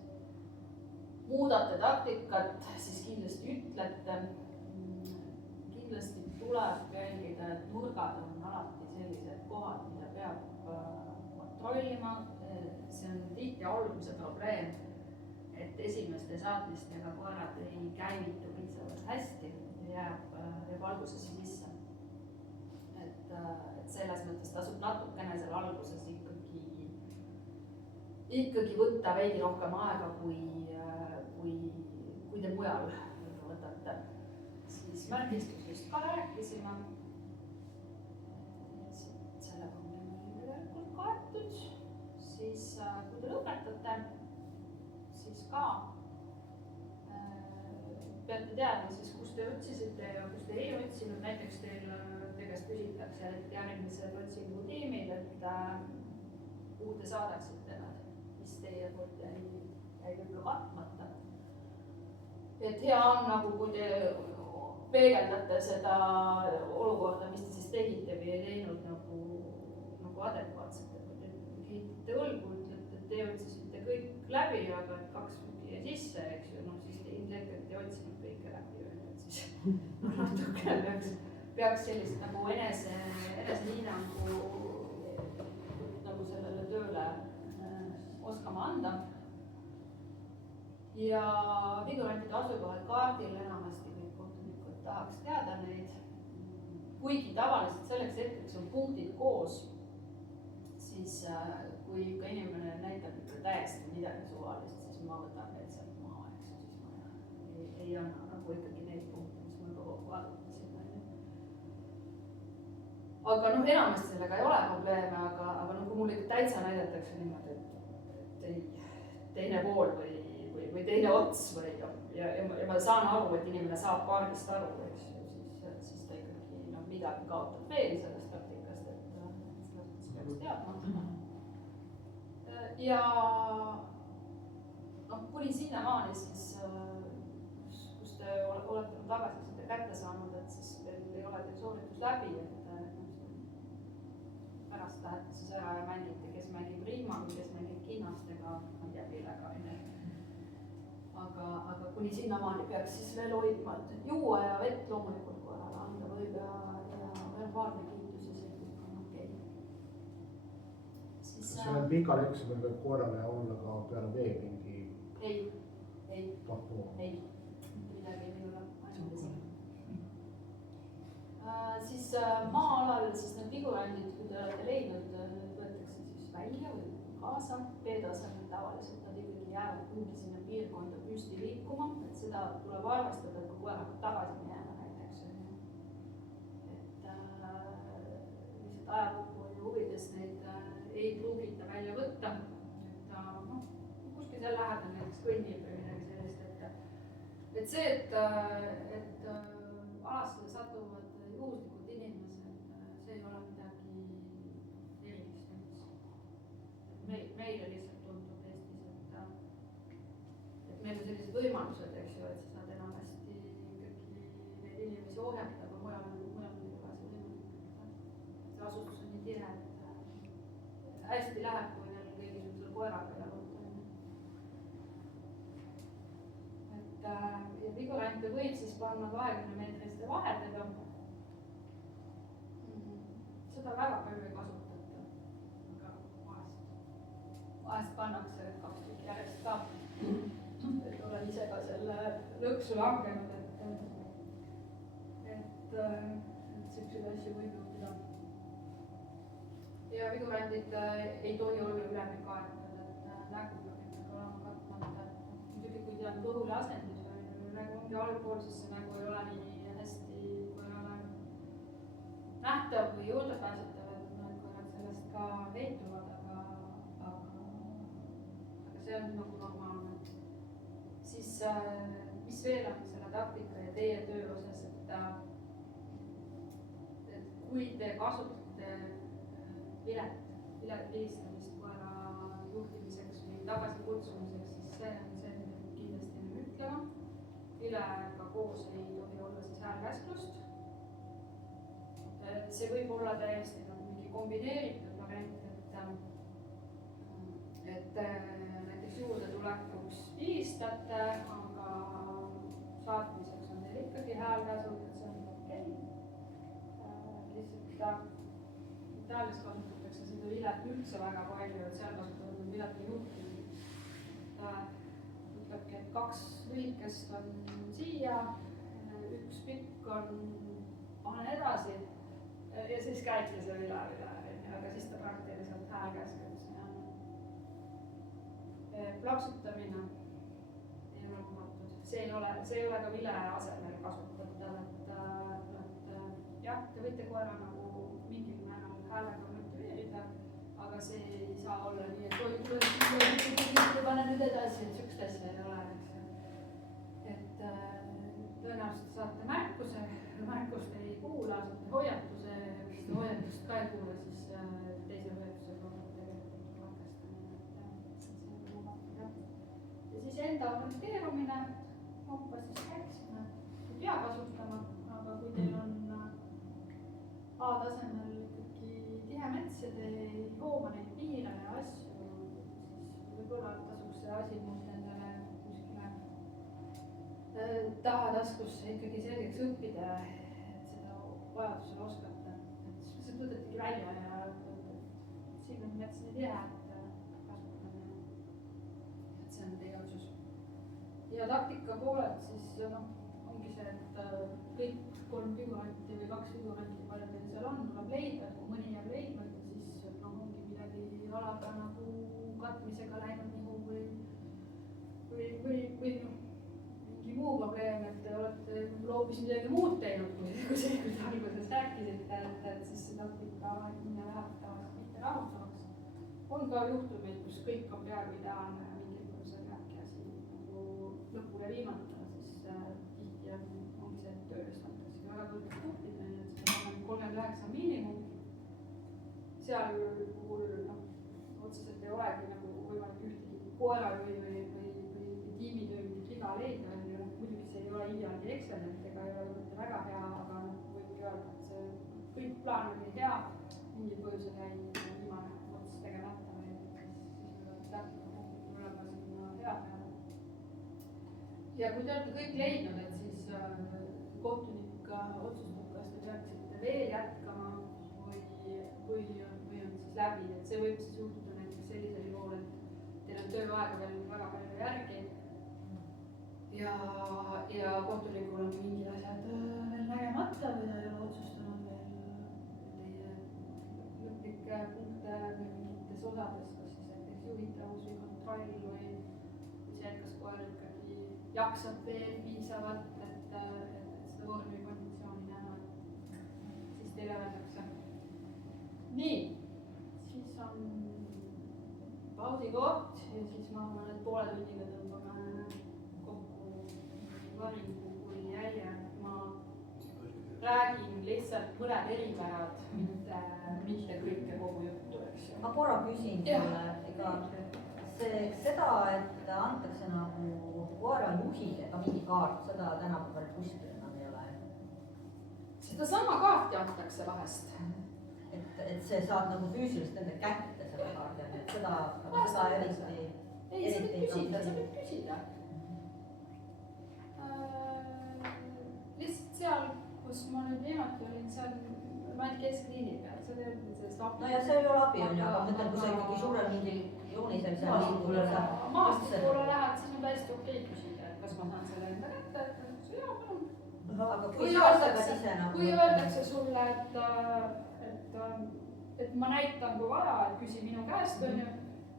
muudate taktikat, siis kindlasti ütlete. Kindlasti tuleb jälgida, et nurgad on alati sellised kohad, mida peab kontrollima. See on tihti alguse probleem, et esimeste saatmistega koerad ei käivitu piisavalt hästi ja jääb algusesse sisse. Et selles mõttes tasub natukene seal alguses ikkagi võtta veidi rohkem aega, kui te mujal võtate. Siis märgistusest ka rääkisime. Sellega on meil tegelikult kaetud. Siis kui te lõpetate, siis ka peate teadma siis, kus te otsisite ja kus te ei otsinud. Näiteks teil käest küsitakse, et järgmised otsingutiimid, et kuhu te saadaksite nad, mis teie poolt jäi võib-olla katmata. Et hea on nagu, kui te peegeldate seda olukorda, mis te siis tegite või ei teinud nagu adekvaatselt. Kiitate õlgu, ütlete, et te otsisite kõik läbi, aga 2 tükki jäi sisse, eks ju, siis te ilmselgelt ei otsinud kõike läbi. Siis natukene peaks sellist nagu enesehinnangu nagu sellele tööle oskama anda. Ja vigurantide asukohad kaardil enamasti kõik kohtunikud tahaks teada neid. Kuigi tavaliselt selleks hetkeks on punktid koos, siis kui ikka inimene näitab täiesti midagi suvalist, siis ma võtan need sealt maha, eks ju, siis ma ei anna nagu ikkagi neid punkte, mis ma juba kokku arvutasin. Aga enamasti sellega ei ole probleeme, aga kui mul ikka täitsa näidatakse niimoodi, et teine pool või teine ots ja ma saan aru, et inimene saab kaardist aru, eks ju, siis ta ikkagi midagi kaotab veel sellest taktikast, et seda peaks teadma. Ja kuni sinnamaani siis, kus te olete tagasiside kätte saanud, et siis ei ole teil sooritus läbi, et pärast lähete siis ära ja mängite, kes mängib Riima või kes mängib Kinnastega, ma ei tea, millega on. Aga kuni sinnamaani peaks siis veel hoidma, et juua ja vett loomulikult korrale anda võib ja verbaalne kiitus ja see kõik on okei. Kas sellel pikal eksamil võib koerale olla ka peale vee mingi? Ei, midagi ei või olla. Siis maa-alal siis need vigurandid, kui te olete leidnud, võetakse siis välja või kaasa. Veetasemel tavaliselt nad ikkagi jäävad kuhugi sinna piirkonda püsti liikuma, et seda tuleb arvestada, et kui koer hakkab tagasi minema näiteks. Et lihtsalt ajakukkuhoiu huvides neid ei pruugita välja võtta. Et kuskil seal lähedal näiteks kõnnib või midagi sellist. Et see, et alasse satuvad juhuslikud inimesed, see ei ole midagi erilist üldse. Meile lihtsalt tundub Eestis, et meil on sellised võimalused, eks ju, et sa saad enamasti ikkagi neid inimesi ohjata, aga mujal on väga see võimalik. See asustus on nii tihe, et hästi läheb, kui neil kõigisugusel koeraga ja ja vigurante võib siis panna 20-meetriste vahedega. Seda väga palju ei kasutata, aga vahest pannakse 2 tükki järjest ka. Et olen ise ka selle lõksu langenud, et selliseid asju võib juhtida. Ja vigurandid ei tohi olla üleni kaetud, et nägu peab ikkagi olema katmata. Muidugi, kui ta on kõhule asendis või nägu ongi allpool, siis see nägu ei ole nii hästi koerale nähtav või juurdepääsetav, et mõned koerad sellest ka heituvad, aga see on nagu normaalne. Siis mis veel on selle taktika ja teie töö osas, et kui te kasutate vilistamist koera juhtimiseks või tagasikutsumiseks, siis see on see, mida kindlasti ütlema. vilega koos ei tohi olla siis häälkäsklust. See võib olla täiesti nagu mingi kombineeritud variant, et näiteks juurdetulekuks vilistate, aga saatmiseks on teil ikkagi häälkäsud, et see on okei. Lihtsalt Itaalias kasutatakse seda vilet üldse väga palju, et seal kasutavad vileta juhti. Ütlebki, et 2 lühikest on siia, 1 pikk on, panen edasi ja siis käibki see vile üle, aga siis ta praktiliselt häälkäsklus. Plaksutamine ei ole lubatud, see ei ole ka vile asemel kasutatav, et jah, te võite koera nagu mingil määral häälega motiveerida, aga see ei saa olla nii, et oi, tule pane nüüd edasi, et sihukest asja ei ole, eks. Et tõenäoliselt saate märkuse, märkust ei kuula, saate hoiatuse, kui seda hoiatust ka ei kuula, siis teise hoiatusega on tegelikult katkestamine. Ja siis enda monteerumine, hoppa siis rääkisime, ei pea kasutama, aga kui teil on A-tasemel ikkagi tihe mets ja te ei hooma neid piire ja asju, siis võib-olla tasuks see asimus endale kuskile tahataskusse ikkagi selgeks õppida, et seda vajadusel oskate. Et siis võtetegi välja ja siin on mets nii tihe, et kasutame. Et see on teie otsus. Ja taktika poolelt siis ongi see, et kõik 3 figuranti või 2 figuranti, palju teil seal on, tuleb leida, kui mõni jääb leidmata, siis ongi midagi alaga nagu katmisega läinud nihu või mingi muu probleem, et te olete hoopis midagi muud teinud, kui see, kui te alguses rääkisite, et siis see taktika läheb tavaliselt mitte rahusamaks. On ka juhtumid, kus kõik on peaaegu ideaalne ja mingil põhjusel jääbki asi nagu lõpule viimata, siis tihti ongi see, et tööst antakse väga kõrged punktid, et seda on 39 miinimum. Seal puhul otseselt ei olegi nagu võimalik ühtegi koera või tiimitöö mingit viga leida, muidugi see ei ole ideaalne Excelit ega ei ole mitte väga hea, aga võibki öelda, et see kõik plaan oli hea, mingil põhjusel jäi viimane ots tegemata või siis täpselt tulema sinna hea peale. Ja kui te olete kõik leidnud, et siis kohtunik otsustab, kas te peaksite veel jätkama või on siis läbi, et see võib siis juhtuda näiteks sellisel juhul, et teil on tööaega veel väga palju järgi ja kohtunikul on mingid asjad veel nägemata või ta ei ole otsustanud veel teie lõplikke punkte mingites osades, kas siis näiteks juhitavus või kontroll või see, kas koer ikkagi jaksab veel piisavalt, et seda vormi konditsiooni näha, siis teile öeldakse. Nii, siis on pausikoht ja siis ma arvan, et poole tunniga tõmbame kokku varingu kui jälje. Ma räägin lihtsalt mõned eripärad, mitte kõike kogu juttu, eks ju. Ma korra küsin sulle, ega seda, et antakse nagu koera juhile ka mingi kaart, seda tänapäeval kuskil enam ei ole. Sedasama kaarti antakse vahest. Et see saad nagu füüsiliselt enda kätte selle kaardi, et seda eriti... Ei, sa võid küsida. Lihtsalt seal, kus ma nüüd viimati olin, seal ma olin keskliini peal, see oli sellest abi. No ja see ei ole abi, on ju, aga mõtlen, kui sa ikkagi suurel mingil joonisel seal liikule saab... Maastikule lähed, siis on täiesti okei küsida, et kas ma saan selle enda kätte, et jaa, palun. Kui öeldakse sulle, et ma näitan, kui vaja, et küsi minu käest, on ju,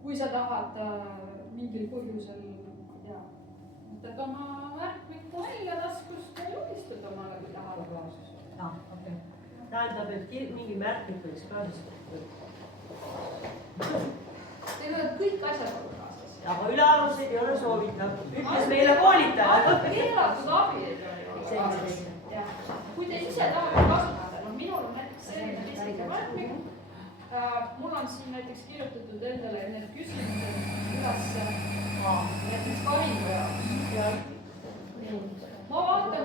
kui sa tahad mingil põhjusel, ma ei tea, võtad oma märkmiku välja taskust ja joonistad omale, kui tahad. Tähendab, et mingi märkmik võiks kaasas. Teil võivad kõik asjad olla kaasas. Aga ülealuseid ei ole soovitav. Ütles meile koolitaja. Keelatud abi ei ole kaasas. Kui te ise tahate kasutada, minul on näiteks selline riskide märkmik. Mul on siin näiteks kirjutatud endale need küsimused üles näiteks varingu jaoks.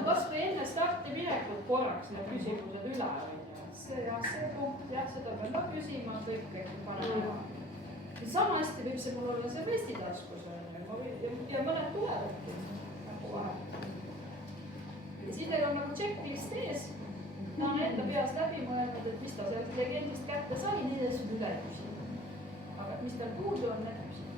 kasvõi enne starti minekut korraks need küsimused üle, see punkt, jah, seda pean ka küsima, kõik panema. Sama hästi võib see mul olla see vestitaskus ja mõned tulevadki nagu vahel. Ja siis teil on nagu checklist ees, ta on enda peas läbi mõelnud, et mis ta sellest legendist kätte sai, nii ees üle küsida. Aga mis tal puudu on, need küsida.